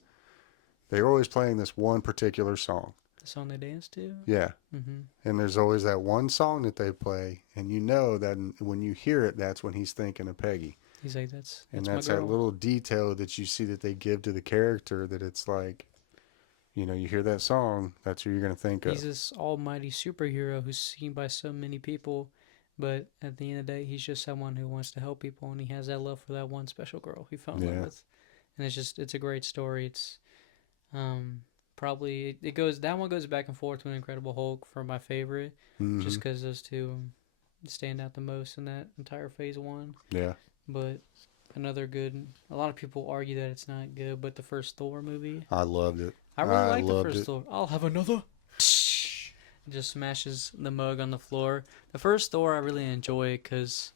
They're always playing this one particular song. The song they dance to. Yeah. Mm-hmm. And there's always that one song that they play, and you know that when you hear it, that's when he's thinking of Peggy. He's like, And that's my that's that girl. little detail that you see that they give to the character that it's like, you hear that song, that's who you're going to think He's of. this almighty superhero who's seen by so many people, but at the end of the day, he's just someone who wants to help people, and he has that love for that one special girl he fell in love Yeah. with. And it's a great story. It's probably it goes that one goes back and forth with Incredible Hulk for my favorite, Mm-hmm. just because those two stand out the most in that entire Phase One. Yeah. But another good. A lot of people argue that it's not good, but the first Thor movie, I loved it. I really I like the loved first it. Thor. I'll have another. Just smashes the mug on the floor. The first Thor I really enjoy because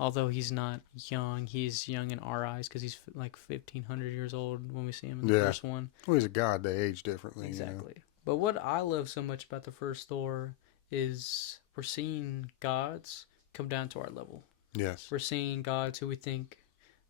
although he's not young, he's young in our eyes because he's like 1,500 years old when we see him in the Yeah. first one. Well, he's a god. They age differently, Exactly. But what I love so much about the first Thor is we're seeing gods come down to our level. Yes. We're seeing gods who we think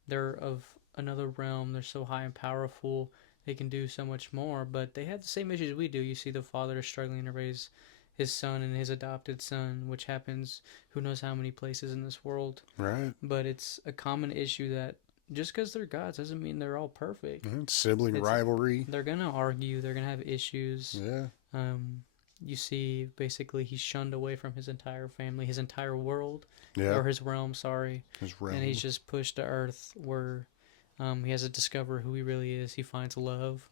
they're of another realm. They're so high and powerful. They can do so much more, but they have the same issues we do. You see the father struggling to raise his son and his adopted son, which happens who knows how many places in this world. Right. But it's a common issue that just because they're gods doesn't mean they're all perfect. And sibling It's rivalry. they're gonna argue. They're gonna have issues. Yeah. You see, basically, he's shunned away from his entire family, his entire world, Yeah. or his realm. Sorry, His realm. and he's just pushed to Earth, where he has to discover who he really is. He finds love,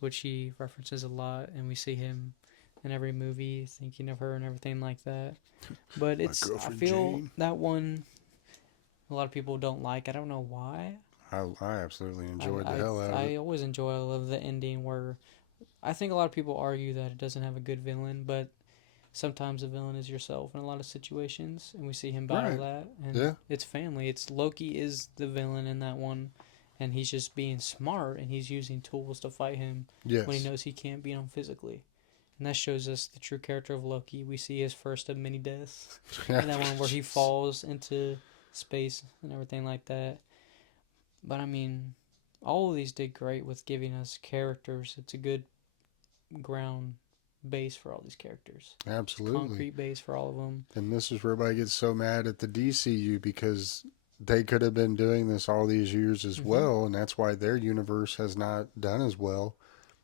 which he references a lot, and we see him in every movie thinking of her and everything like that. But My it's I girlfriend feel Jane. that one a lot of people don't like. I don't know why. I absolutely enjoyed the hell out of I it. always enjoy. I love the ending where I think a lot of people argue that it doesn't have a good villain, but sometimes the villain is yourself in a lot of situations, and we see him battle Right. that. And Yeah. it's family. It's Loki is the villain in that one, and he's just being smart and he's using tools to fight him Yes. when he knows he can't beat him physically. And that shows us the true character of Loki. We see his first of many deaths in that one where he falls into space and everything like that. But I mean, all of these did great with giving us characters. It's a good ground base for all these characters. Absolutely. Concrete base for all of them. And this is where everybody gets so mad at the DCU because they could have been doing this all these years as well, and that's why their universe has not done as well.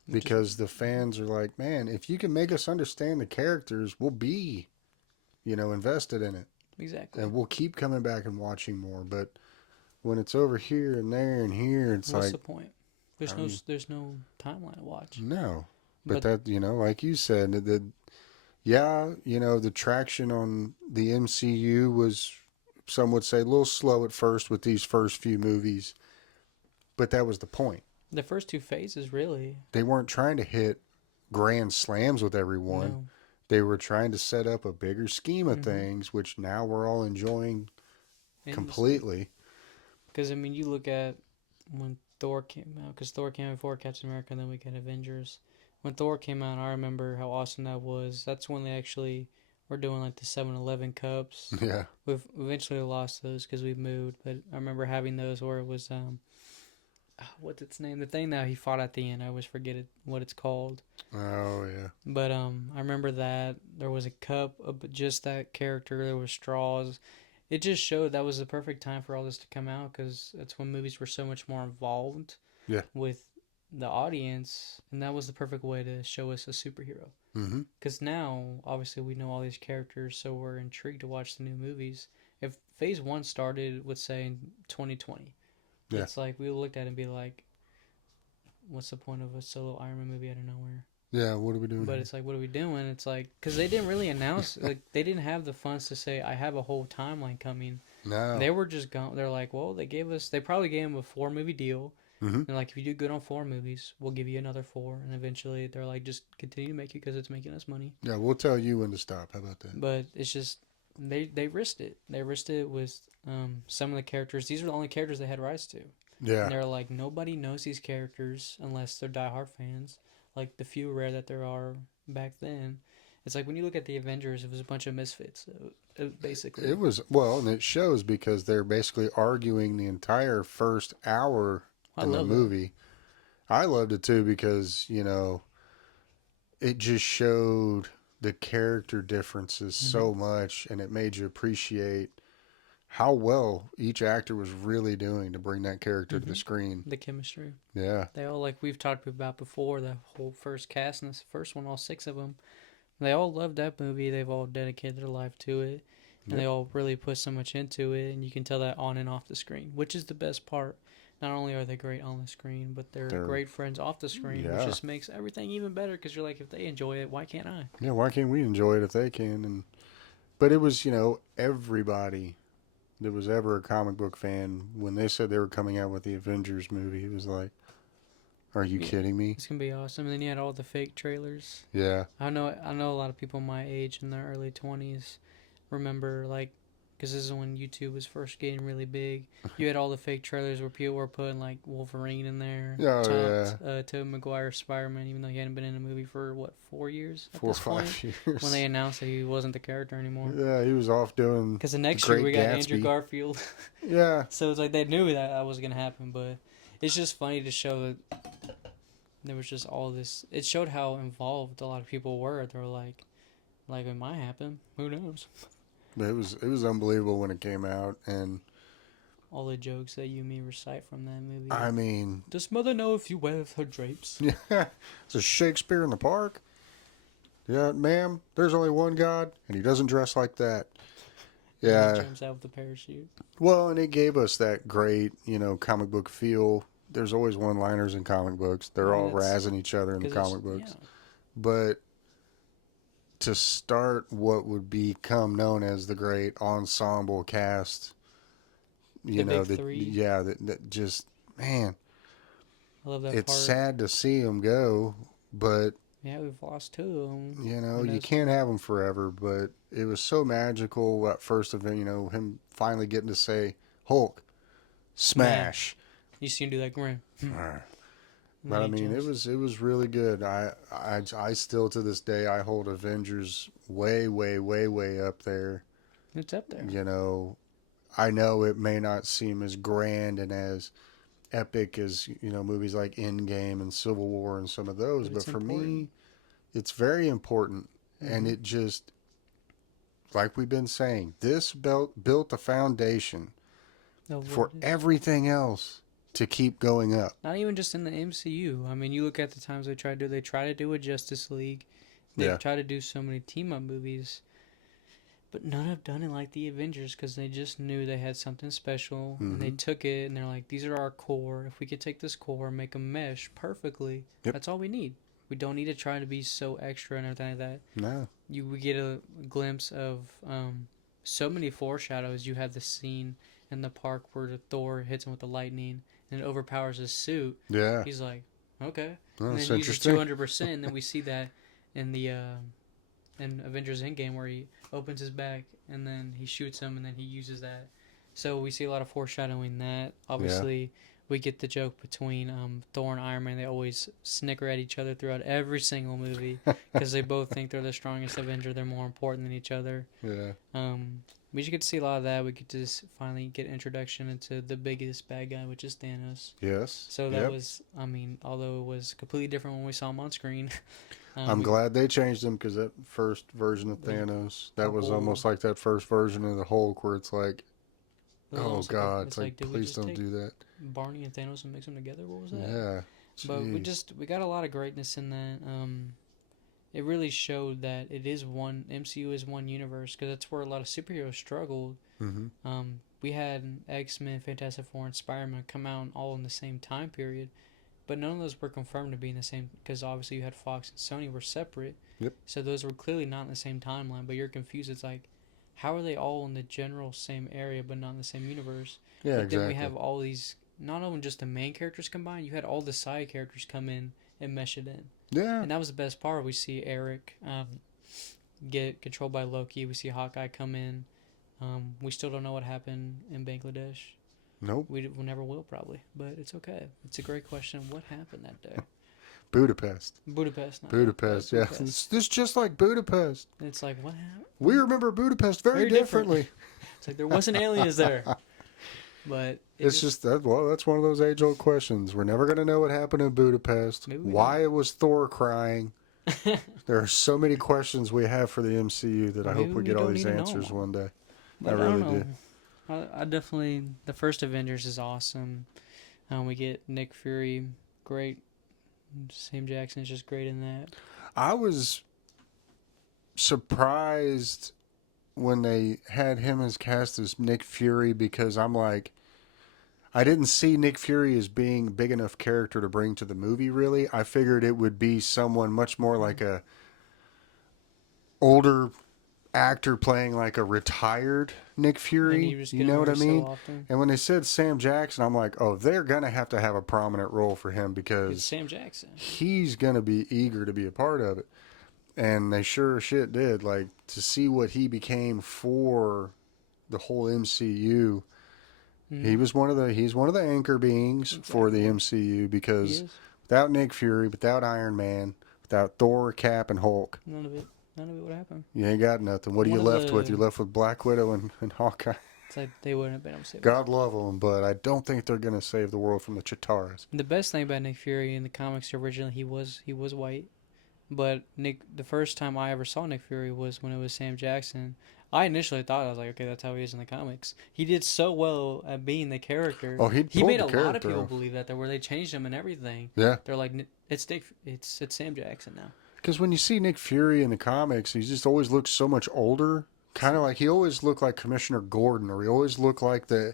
Because the fans are like, man, if you can make us understand the characters, we'll be, invested in it. Exactly. And we'll keep coming back and watching more. But when it's over here and there and here, it's What's like, the point? I mean, There's no timeline to watch. no. But But that, like you said, yeah, the traction on the MCU was, some would say, a little slow at first with these first few movies, but that was the point. the first two phases, really, They weren't trying to hit grand slams with everyone. no. They were trying to set up a bigger scheme of Mm-hmm. things, which now we're all enjoying Endlessly. completely. Because, I mean, you look at when Thor came out, because Thor came out before Captain America, and then we got Avengers. When Thor came out, I remember how awesome that was. That's when they actually were doing like the 7-Eleven cups. Yeah. We've eventually lost those because we've moved, but I remember having those where it was, what's its name? The thing that he fought at the end, I always forget what it's called. Oh, yeah. But I remember that there was a cup of just that character. There was straws. It just showed that was the perfect time for all this to come out because that's when movies were so much more involved Yeah. with the audience, and that was the perfect way to show us a superhero. Mm-hmm. Because now, obviously, we know all these characters, so we're intrigued to watch the new movies. If Phase One started, let's say in 2020, Yeah. it's like we looked at it and be like, "What's the point of a solo Iron Man movie out of nowhere?" Yeah, what are we doing But here? it's like, what are we doing? It's like, because they didn't really announce, like, they didn't have the funds to say, I have a whole timeline coming. No. They were just going, they're like, well, they probably gave them a 4 movie deal. Mm-hmm. They're like, if you do good on 4 movies, we'll give you another four. And eventually they're like, just continue to make it because it's making us money. Yeah, we'll tell you when to stop. How about that? But it's just, they risked it. They risked it with some of the characters. These are the only characters they had rights to. Yeah. And they're like, nobody knows these characters unless they're diehard fans, like the few rare that there are back then. It's like when you look at the Avengers, it was a bunch of misfits, basically. It was, well, and it shows because they're basically arguing the entire first hour I in the love that. movie. I loved it too because, it just showed the character differences Hmm. so much, and it made you appreciate how well each actor was really doing to bring that character to the Hmm. screen. The chemistry. Yeah. They all, like we've talked about before, the whole first cast and this first one, all 6 of them. They all love that movie. They've all dedicated their life to it. And Yep. they all really put so much into it. And you can tell that on and off the screen, which is the best part. Not only are they great on the screen, but they're They're, great friends off the screen, which yeah. just makes everything even better because you're like, if they enjoy it, why can't I? Yeah, why can't we enjoy it if they can? But it was, everybody that was ever a comic book fan, when they said they were coming out with the Avengers movie, it was like, are you Yeah, kidding me? it's gonna be awesome. And then you had all the fake trailers. Yeah. I know a lot of people my age in their early 20s remember, like, because this is when YouTube was first getting really big. You had all the fake trailers where people were putting like Wolverine in there, Oh, yeah. Tobey Maguire Spider-Man, even though he hadn't been in a movie for what 4 years at Four or this point. 5 years. When they announced that he wasn't the character anymore. Yeah, he was off doing Because the the next year Great we got Andrew Gatsby. Garfield, Yeah. so it's like they knew that was gonna happen. But it's just funny to show that there was just all this. It showed how involved a lot of people were. They were like it might happen. Who knows? But it was unbelievable when it came out, and All the jokes that you and me recite from that movie. I mean, Does mother know if you wear her drapes? yeah, it's a Shakespeare in the Park. Yeah, ma'am, there's only one God, and he doesn't dress like that. And he Yeah, jumps out with the parachute. well, and it gave us that great, comic book feel. There's always one-liners in comic books. They're Oh, all that's razzing each other in the because it's comic yeah, books. But to start what would become known as the great ensemble cast, the big that three. yeah, that just, man, I love that it's part. sad to see him go, but Yeah, we've lost 2 of them. Who you knows? can't have him forever. But it was so magical that first event, him finally getting to say Hulk Man, smash. you see him do that grin. Alright. And But then I he mean, it jumps. was really good. I still to this day I hold Avengers way way way way up there. It's up there. You know, I know it may not seem as grand and as epic as movies like Endgame and Civil War and some of those, But but it's for important. me, it's very important, and Mm-hmm. it just, like we've been saying, this built a foundation Of what for it is. everything else to keep going up. Not even just in the MCU. I mean, you look at the times they try to do a Justice League. They've Yeah. tried to do so many team up movies, but none have done it like the Avengers because they just knew they had something special and they Mm-hmm. took it and they're like, these are our core. If we could take this core and make them mesh perfectly, Yep. that's all we need. We don't need to try to be so extra and everything like that. No. We get a glimpse of so many foreshadows. You have the scene in the park where the Thor hits him with the lightning and it overpowers his suit. Yeah. He's like, okay, Well, and that's then uses interesting. 200%. And then we see that in the in Avengers Endgame where he opens his back and then he shoots him and then he uses that. So we see a lot of foreshadowing that. Yeah. Obviously, we get the joke between Thor and Iron Man. They always snicker at each other throughout every single movie because they both think they're the strongest Avenger. They're more important than each other. Yeah. We just get to see a lot of that. We get to finally get introduction into the biggest bad guy, which is Thanos. Yes. So that Yep. was, I mean, although it was completely different when we saw him on screen. I'm glad they changed him because that first version of The- Thanos, the that was whole- almost like that first version of the Hulk where it's like, it was oh almost God, it's it's like, did we please just don't take do that. Barney and Thanos and mix them together? What was that? Yeah. But Jeez. we got a lot of greatness in that. It really showed that it is one MCU is one universe because that's where a lot of superheroes struggled. Mm-hmm. We had X-Men, Fantastic Four, and Spider-Man come out all in the same time period, but none of those were confirmed to be in the same because obviously you had Fox and Sony were separate. Yep. So those were clearly not in the same timeline. But you're confused. It's like, how are they all in the general same area but not in the same universe? Yeah, But exactly. then we have all these, not only just the main characters combined, you had all the side characters come in and mesh it in. Yeah. And that was the best part. We see Eric get controlled by Loki. We see Hawkeye come in. We still don't know what happened in Bangladesh. Nope. We never will probably, but it's okay. It's a great question. What happened that day? Budapest. Budapest. Not Budapest, yeah. It's just like Budapest. It's like, what happened? We remember Budapest very different. differently. It's like there wasn't aliens there. But It's just that. Well, that's one of those age-old questions. We're never going to know what happened in Budapest. Maybe we Why it was Thor crying. There are so many questions we have for the MCU that I hope Maybe we we get all don't these need to know answers them. one day. But I really don't do. know. I definitely the first Avengers is awesome. We get Nick Fury, great. Sam Jackson is just great in that. I was surprised when they had him as cast as Nick Fury because I'm like, I didn't see Nick Fury as being a big enough character to bring to the movie, really. I figured it would be someone much more like a older actor playing like a retired Nick Fury. You know what I mean? And when they said Sam Jackson, I'm like, oh, they're going to have a prominent role for him It's because Sam Jackson. he's going to be eager to be a part of it. And they sure shit did. Like, to see what he became for the whole MCU. He's one of the anchor beings for the MCU because without Nick Fury, without Iron Man, without Thor, Cap, and Hulk, None of it would happen. you ain't got nothing. What are you left with? You're left with Black Widow and Hawkeye. It's like they wouldn't have been able to save God love them, but I don't think they're going to save the world from the Chitaras. The best thing about Nick Fury in the comics originally, he was white, but the first time I ever saw Nick Fury was when it was Sam Jackson. I initially thought, I was like, okay, that's how he is in the comics. He did so well at being the character. Oh, he made a the lot of people off. believe that, where they changed him and everything. Yeah. They're like, it's Sam Jackson now. Because when you see Nick Fury in the comics, he just always looks so much older. Kind of like he always looked like Commissioner Gordon, or he always looked like the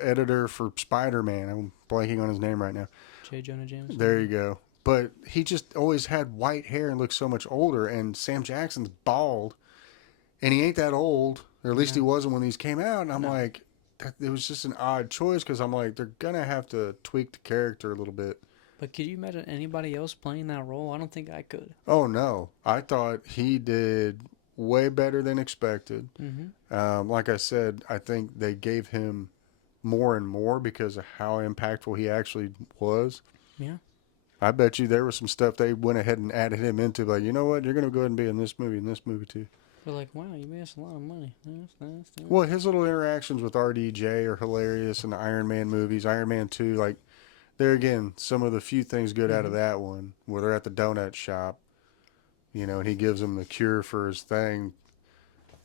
editor for Spider-Man. I'm blanking on his name right now. J. Jonah Jameson. There you go. But he just always had white hair and looked so much older. And Sam Jackson's bald, and he ain't that old, or at least he wasn't when these came out. And I'm like, it was just an odd choice because I'm like, they're gonna have to tweak the character a little bit. But could you imagine anybody else playing that role? I don't think I could. Oh no, I thought he did way better than expected. Like I said, I think they gave him more and more because of how impactful he actually was. Yeah. I bet you there was some stuff they went ahead and added him into. Like, you know what? You're going to go ahead and be in this movie too. We're like, wow, you made us a lot of money. That's Well, his little interactions with RDJ are hilarious in the Iron Man movies. Iron Man 2, like, there again, some of the few things good out of that one, where they're at the donut shop, you know, and he gives them the cure for his thing.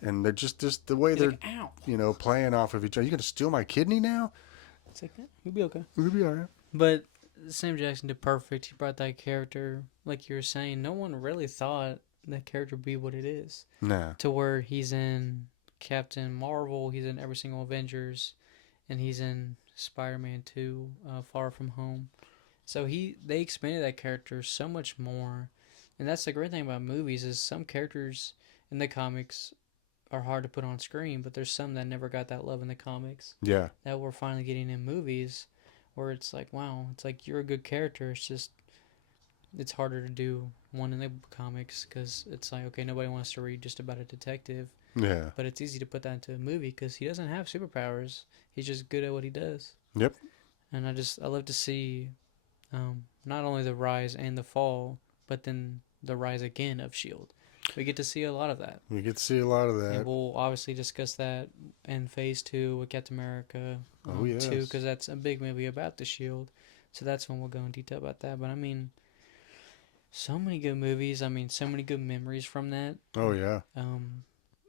And they're just the way they're, like, ow. you know, playing off of each other. You going to steal my kidney now? It's like, you'll be okay. We'll be all right. But Sam Jackson did perfect. He brought that character, like you were saying. No one really thought that character would be what it is. Nah. To where he's in Captain Marvel, he's in every single Avengers, and he's in Spider-Man 2, Far From Home. So they expanded that character so much more, and that's the great thing about movies is some characters in the comics are hard to put on screen, but there's some that never got that love in the comics Yeah. that we're finally getting in movies, where it's like, wow, it's like you're a good character. It's just it's harder to do one in the comics because it's like, okay, nobody wants to read just about a detective, Yeah. but it's easy to put that into a movie because he doesn't have superpowers. He's just good at what he does. Yep. And I love to see not only the rise and the fall, but then the rise again of Shield. We get to see a lot of that, We get to see a lot of and that. we'll obviously discuss that in Phase Two with Captain America Oh, Two, yes. because that's a big movie about the Shield. So that's when we'll go in detail about that. But I mean, so many good movies. I mean, so many good memories from that. Oh, yeah. Um,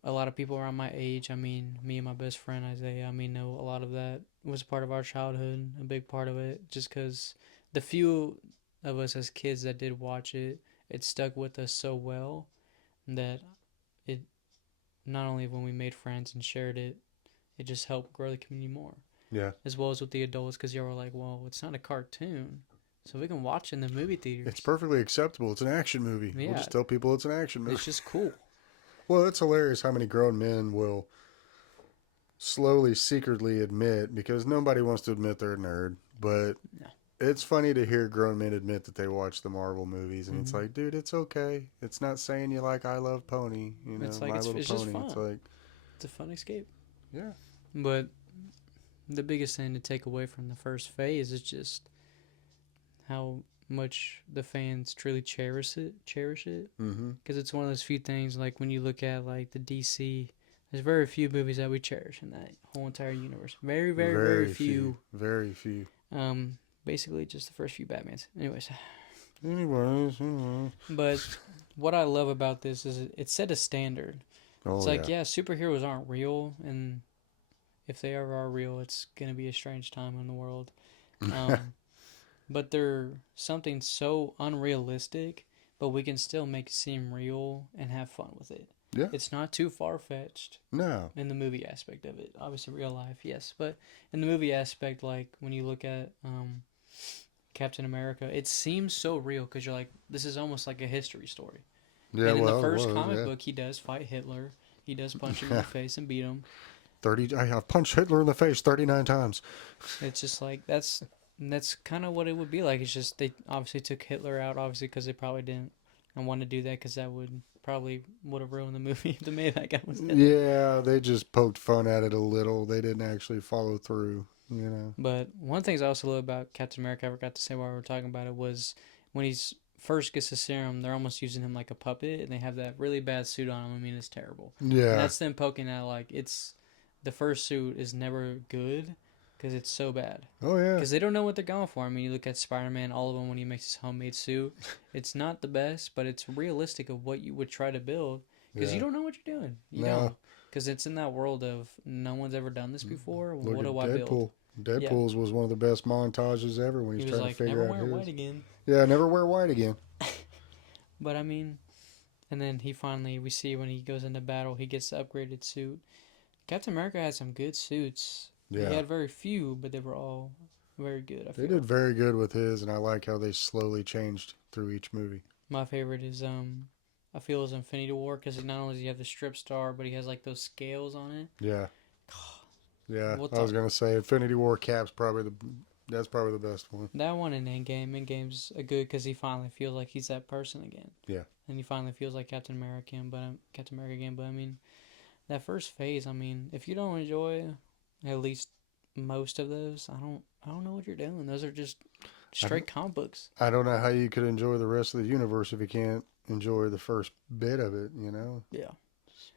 a lot of people around my age. I mean, me and my best friend Isaiah. I mean, know a lot of that was part of our childhood. A big part of it, just because the few of us as kids that did watch it, it stuck with us so well that it not only when we made friends and shared it, it just helped grow the community more. Yeah. As well as with the adults, because you were like, well, it's not a cartoon, so we can watch in the movie theaters. It's perfectly acceptable. It's an action movie. We'll Yeah, just tell people it's an action movie. it's just cool. Well, it's hilarious how many grown men will slowly, secretly admit, because nobody wants to admit they're a nerd, but No. it's funny to hear grown men admit that they watch the Marvel movies, and it's Mm-hmm. like, dude, it's okay. It's not saying you like I Love Pony, It's like My Little it's just Pony. It's fun. like, It's a fun escape. yeah, But the biggest thing to take away from the first phase is just how much the fans truly cherish it, mm-hmm. because it's one of those few things. Like when you look at like the DC, there's very few movies that we cherish in that whole entire universe. Very, very, very Very few. few, very few. Basically just the first few Batmans. Anyways, Anyways, but what I love about this is it set a standard. It's oh like, yeah, yeah, superheroes aren't real, and if they ever are real, it's gonna be a strange time in the world. Um, but they're something so unrealistic, but we can still make it seem real and have fun with it. yeah, It's not too far fetched no, in the movie aspect of it. Obviously, real life, yes, but in the movie aspect, like when you look at Captain America, it seems so real because you're like, this is almost like a history story. yeah, And in the well, it first was, comic yeah. book, he does fight Hitler. He does punch him in the face and beat him. 30. I have punched Hitler in the face 39 times. It's just like that's kind of what it would be like. It's just they obviously took Hitler out, obviously because they probably didn't and want to do that because that would have ruined the movie if they made that guy was Hitler. Yeah, they just poked fun at it a little. They didn't actually follow through. But one of the things I also love about Captain America, I forgot to say while we were talking about it, was when he's first gets the serum, they're almost using him like a puppet, and they have that really bad suit on him. I mean, it's terrible. And Yeah. that's them poking at like it's the first suit is never good because it's so bad. Oh, yeah. Because they don't know what they're going for. I mean, you look at Spider-Man, all of them when he makes his homemade suit, it's not the best, but it's realistic of what you would try to build because Yeah. you don't know what you're doing. You No. don't. Because it's in that world of no one's ever done this before. Look What at do I build? Deadpool. Deadpool's was one of the best montages ever when He he's was trying like, to figure never out wear his. white again. Yeah, never wear white again. But I mean, and then we see when he goes into battle, he gets the upgraded suit. Captain America had some good suits. Yeah. He had very few, but they were all very good. I They feel. did very good with his, and I like how they slowly changed through each movie. My favorite is I feel is Infinity War because not only does he have the strip star, but he has like those scales on it. Yeah. Yeah, We'll I was talk- gonna say Infinity War Cap's that's probably the best one. That one in Endgame. Endgame's a good because he finally feels like he's that person again. Yeah. And he finally feels like Captain America again. But I mean, that first phase. I mean, if you don't enjoy at least most of those, I don't know what you're doing. Those are just straight comic books. I don't know how you could enjoy the rest of the universe if you can't enjoy the first bit of it. Yeah.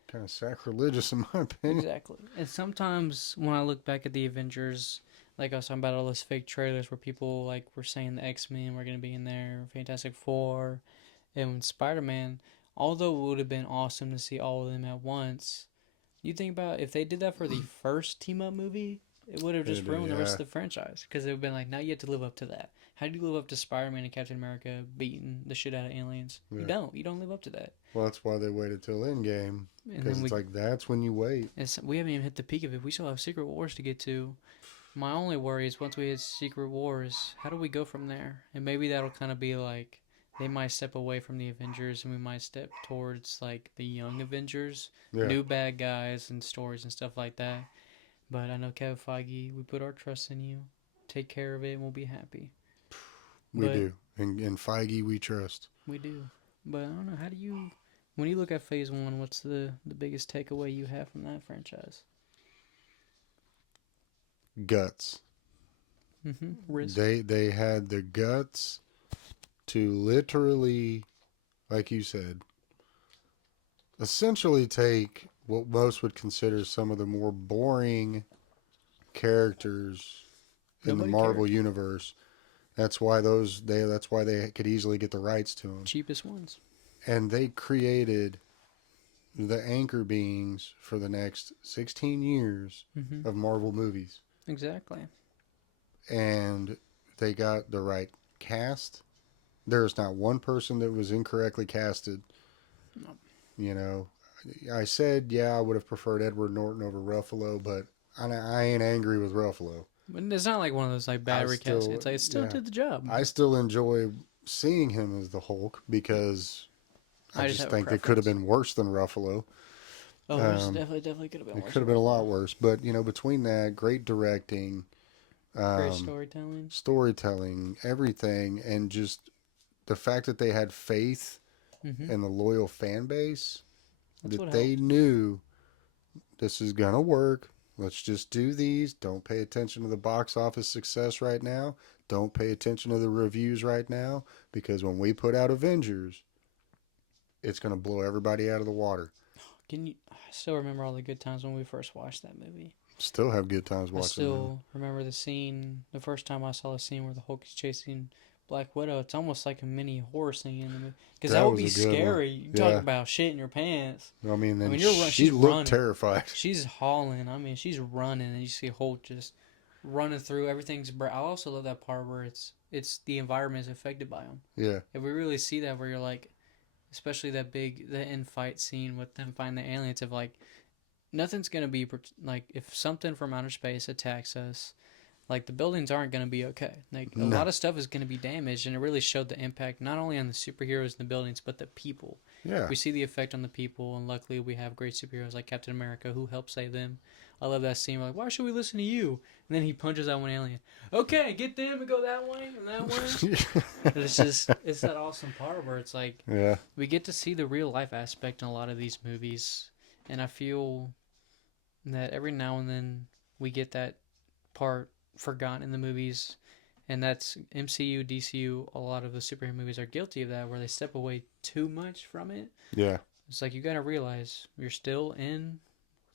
Kind of sacrilegious in my opinion. Exactly. And sometimes when I look back at the Avengers, like I was talking about all those fake trailers where people like were saying the X-Men were going to be in there, Fantastic Four, and Spider-Man, although it would have been awesome to see all of them at once, you think about if they did that for the first team-up movie, it would have just ruined the rest of the franchise because it would have been like, now you have to live up to that. How do you live up to Spider-Man and Captain America beating the shit out of aliens? Yeah. You don't live up to that. Well, that's why they waited till Endgame. And Because then it's like, that's when you wait. we haven't even hit the peak of it. We still have Secret Wars to get to. My only worry is once we hit Secret Wars, how do we go from there? And maybe that'll kind of be like they might step away from the Avengers and we might step towards like the young Avengers, Yeah, new bad guys and stories and stuff like that. But I know Kevin Feige, we put our trust in you. Take care of it and we'll be happy. we But do. And Feige, we trust. we do. But I don't know, how do you when you look at phase one, what's the biggest takeaway you have from that franchise? Guts. Risk. They had the guts to literally, like you said, essentially take what most would consider some of the more boring characters in the Nobody Marvel cared. universe. That's why they could easily get the rights to them. Cheapest ones. And they created the anchor beings for the next 16 years Mm-hmm. of Marvel movies. Exactly. And they got the right cast. There's not one person that was incorrectly casted. No. You know, I said, yeah, I would have preferred Edward Norton over Ruffalo, but I ain't angry with Ruffalo. But it's not like one of those like bad I recasting. still, It's like it still yeah, did the job. I still enjoy seeing him as the Hulk because I I just just have a think it could have preference. been worse than Ruffalo. Oh, there's definitely could have been It worse. could have been a lot worse, but between that, great directing, Great um, storytelling. storytelling, everything, and just the fact that they had faith Mm-hmm. in the loyal fan base, That's what that they helped. knew this is gonna work. Let's just do these. Don't pay attention to the box office success right now. Don't pay attention to the reviews right now because when we put out Avengers, it's gonna blow everybody out of the water. Can you? I still remember all the good times when we first watched that movie. Still have good times I watching the movie. still remember the scene, the first time I saw the scene where the Hulk is chasing Black Widow. It's almost like a mini horror scene in the movie. Because that That would was be a good one. scary. You talk Yeah. about shit in your pants. I mean, I then mean, she she's looked running. terrified. She's hauling. I mean, she's running, and you see Hulk just running through. Everything's. I also love that part where it's the environment is affected by him. Yeah. If we really see that, where you're like, especially the end fight scene with them finding the aliens, of like nothing's gonna be like if something from outer space attacks us, like the buildings aren't going to be okay. Like a No. lot of stuff is going to be damaged, and it really showed the impact not only on the superheroes in the buildings but the people. Yeah. We see the effect on the people, and luckily we have great superheroes like Captain America who help save them. I love that scene. We're like, why should we listen to you? And then he punches out one alien. Okay, get them and go that way and that way. It's that awesome part where it's like yeah. we get to see the real life aspect in a lot of these movies, and I feel that every now and then we get that part forgotten in the movies, and that's MCU, DCU. A lot of the superhero movies are guilty of that, where they step away too much from it. Yeah. It's like you gotta realize you're still in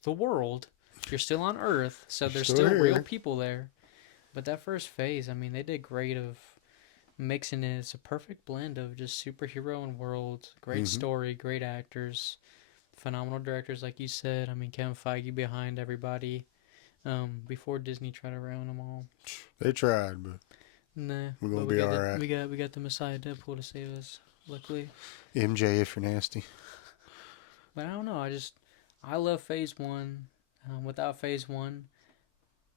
the world, you're still on Earth, so there's Still still real here. people there. But that first phase, I mean, they did great of mixing it. It's a perfect blend of just superhero and world, great Mm-hmm. story, great actors, phenomenal directors, like you said. I mean, Kevin Feige behind everybody. Before Disney tried to ruin them all. They tried, but Nah, we're gonna but be all right. we got the Messiah Deadpool to save us. Luckily, MJ, if you're nasty. but I don't know. I love Phase One. Without Phase One,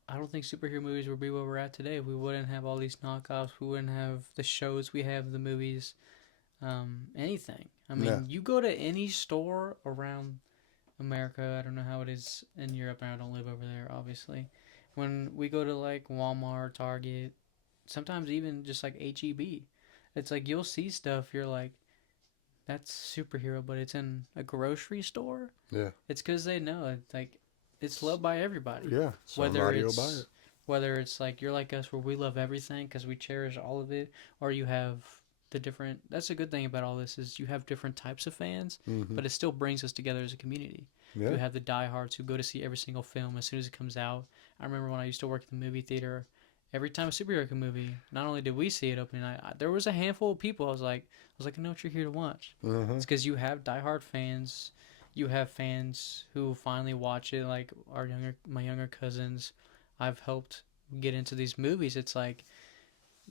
I don't think superhero movies would be where we're at today. We wouldn't have all these knockoffs. We wouldn't have the shows we have, the movies, anything. I mean, No. you go to any store around America. I don't know how it is in Europe, and I don't live over there, obviously. When we go to like Walmart, Target, sometimes even just like HEB, it's like you'll see stuff. You're like, that's superhero, but it's in a grocery store. Yeah. It's because they know like it's loved by everybody. Yeah. Whether Somebody will buy it's it. whether it's like you're like us, where we love everything because we cherish all of it, or you have the different. That's a good thing about all this is you have different types of fans, Mm-hmm. but it still brings us together as a community. Yeah. You have the diehards who go to see every single film as soon as it comes out. I remember when I used to work at the movie theater. Every time a superhero movie, not only did we see it opening night, there was a handful of people. I know what you're here to watch. Uh-huh. It's because you have diehard fans. You have fans who finally watch it, like my younger cousins. I've helped get into these movies. It's like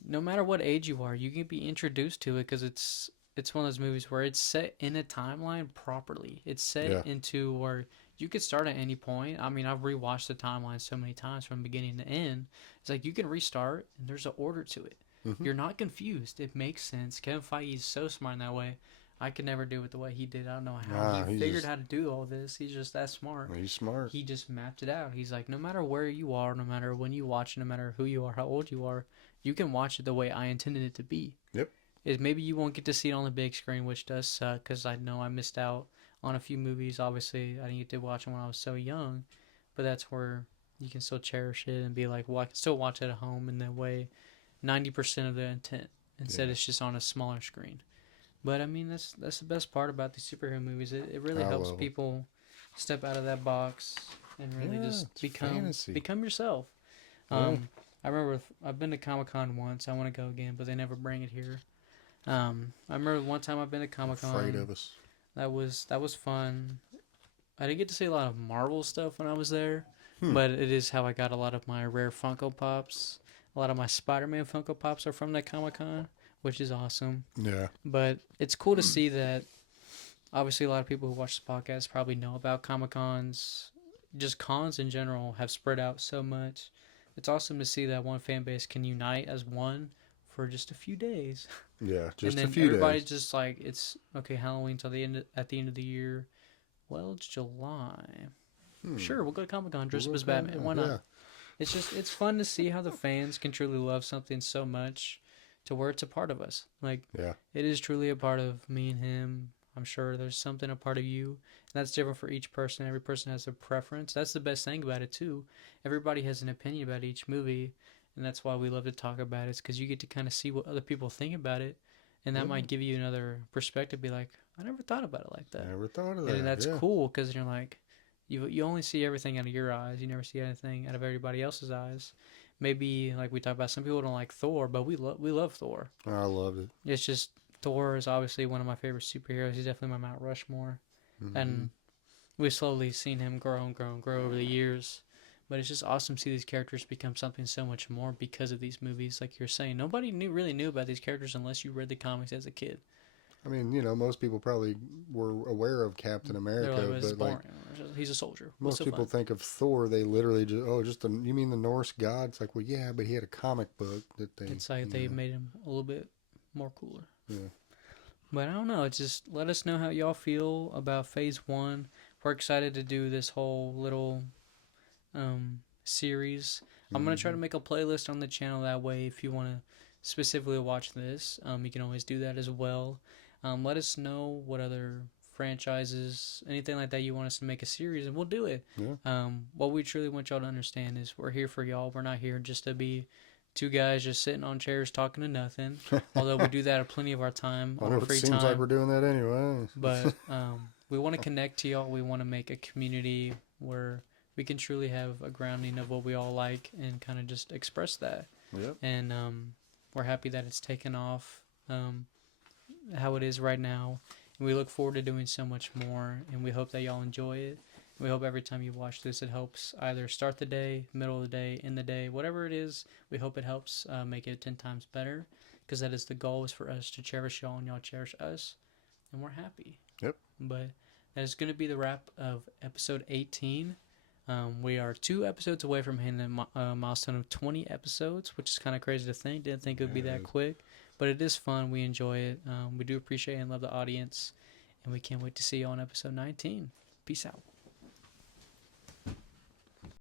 no matter what age you are, you can be introduced to it because it's it's one of those movies where it's set in a timeline properly. It's set Yeah. into where you could start at any point. I mean, I've rewatched the timeline so many times from beginning to end. It's like you can restart and there's an order to it. Hmm. You're not confused. It makes sense. Kevin Feige is so smart in that way. I could never do it the way he did. I don't know how he Nah, he's figured just how to do all this. He's just that smart. he's smart. He just mapped it out. He's like, no matter where you are, no matter when you watch it, no matter who you are, how old you are, you can watch it the way I intended it to be. Yep. Is maybe you won't get to see it on the big screen, which does suck because I know I missed out on a few movies. Obviously, I didn't get to watch them when I was so young, but that's where you can still cherish it and be like, well, I can still watch it at home in that way. 90% of the intent instead Yeah. it's just on a smaller screen. But I mean, that's the best part about these superhero movies. It really I helps love 'em. people step out of that box and really Yeah, just it's become fantasy. become yourself. Yeah. I remember I've been to Comic Con once. I want to go again, but they never bring it here. I remember one time I've been to Comic Afraid Con. of us. That was fun. I didn't get to see a lot of Marvel stuff when I was there, Hmm. but it is how I got a lot of my rare Funko Pops. A lot of my Spider-Man Funko Pops are from that Comic Con, which is awesome. Yeah. But it's cool to see that. Obviously, a lot of people who watch the podcast probably know about Comic Cons. Just cons in general have spread out so much. It's awesome to see that one fan base can unite as one for just a few days. Yeah. And Just a then few everybody days. just like it's okay. Halloween till the end at the end of the year. Well, it's July. Hmm. Sure, we'll go to Comic Con, dress We'll up as go Comic Batman. Con, Why not? yeah. It's fun to see how the fans can truly love something so much to where it's a part of us. Like Yeah. it is truly a part of me and him. I'm sure there's something a part of you, and that's different for each person. Every person has a preference. That's the best thing about it too. Everybody has an opinion about each movie, and that's why we love to talk about it. It's because you get to kind of see what other people think about it, and that Yeah. might give you another perspective. Be like, I never thought about it like that, Never thought of and that. that's Yeah. cool because you're like, you only see everything out of your eyes. You never see anything out of everybody else's eyes. Maybe like we talked about, some people don't like Thor, but we love Thor. I loved it. It's just Thor is obviously one of my favorite superheroes. He's definitely my Mount Rushmore, Hmm. and we've slowly seen him grow and grow and grow over the years. But it's just awesome to see these characters become something so much more because of these movies. Like you're saying, nobody really knew about these characters unless you read the comics as a kid. I mean, most people probably were aware of Captain They're like, America, well, "This is but like boring. He's a soldier. What's most so people fun?" think of Thor, they literally just you mean the Norse god? It's like, well, yeah, but he had a comic book that they. It's like they made him a little bit more cooler. Yeah. But I don't know. It's just let us know how y'all feel about Phase One. We're excited to do this whole little series. I'm gonna try to Hmm. make a playlist on the channel that way. If you want to specifically watch this, you can always do that as well. Let us know what other franchises, anything like that, you want us to make a series, and we'll do it. Yeah. What we truly want y'all to understand is we're here for y'all. We're not here just to be two guys just sitting on chairs talking to nothing. Although we do that at plenty of our time I on know our it free seems like time. we're doing that anyway. But we want to connect to y'all. We want to make a community where we can truly have a grounding of what we all like and kind of just express that. Yep. And we're happy that it's taken off how it is right now. And we look forward to doing so much more. And we hope that y'all enjoy it. We hope every time you watch this, it helps either start the day, middle of the day, end the day, whatever it is. We hope it helps make it 10 times better, because that is the goal, is for us to cherish y'all and y'all cherish us. And we're happy. Yep. But that is going to be the wrap of episode 18. We are 2 episodes away from hitting a milestone of 20 episodes, which is kind of crazy to think. Didn't think it would be Yeah, it that is. quick. But it is fun. We enjoy it. We do appreciate and love the audience. And we can't wait to see you on episode 19. Peace out.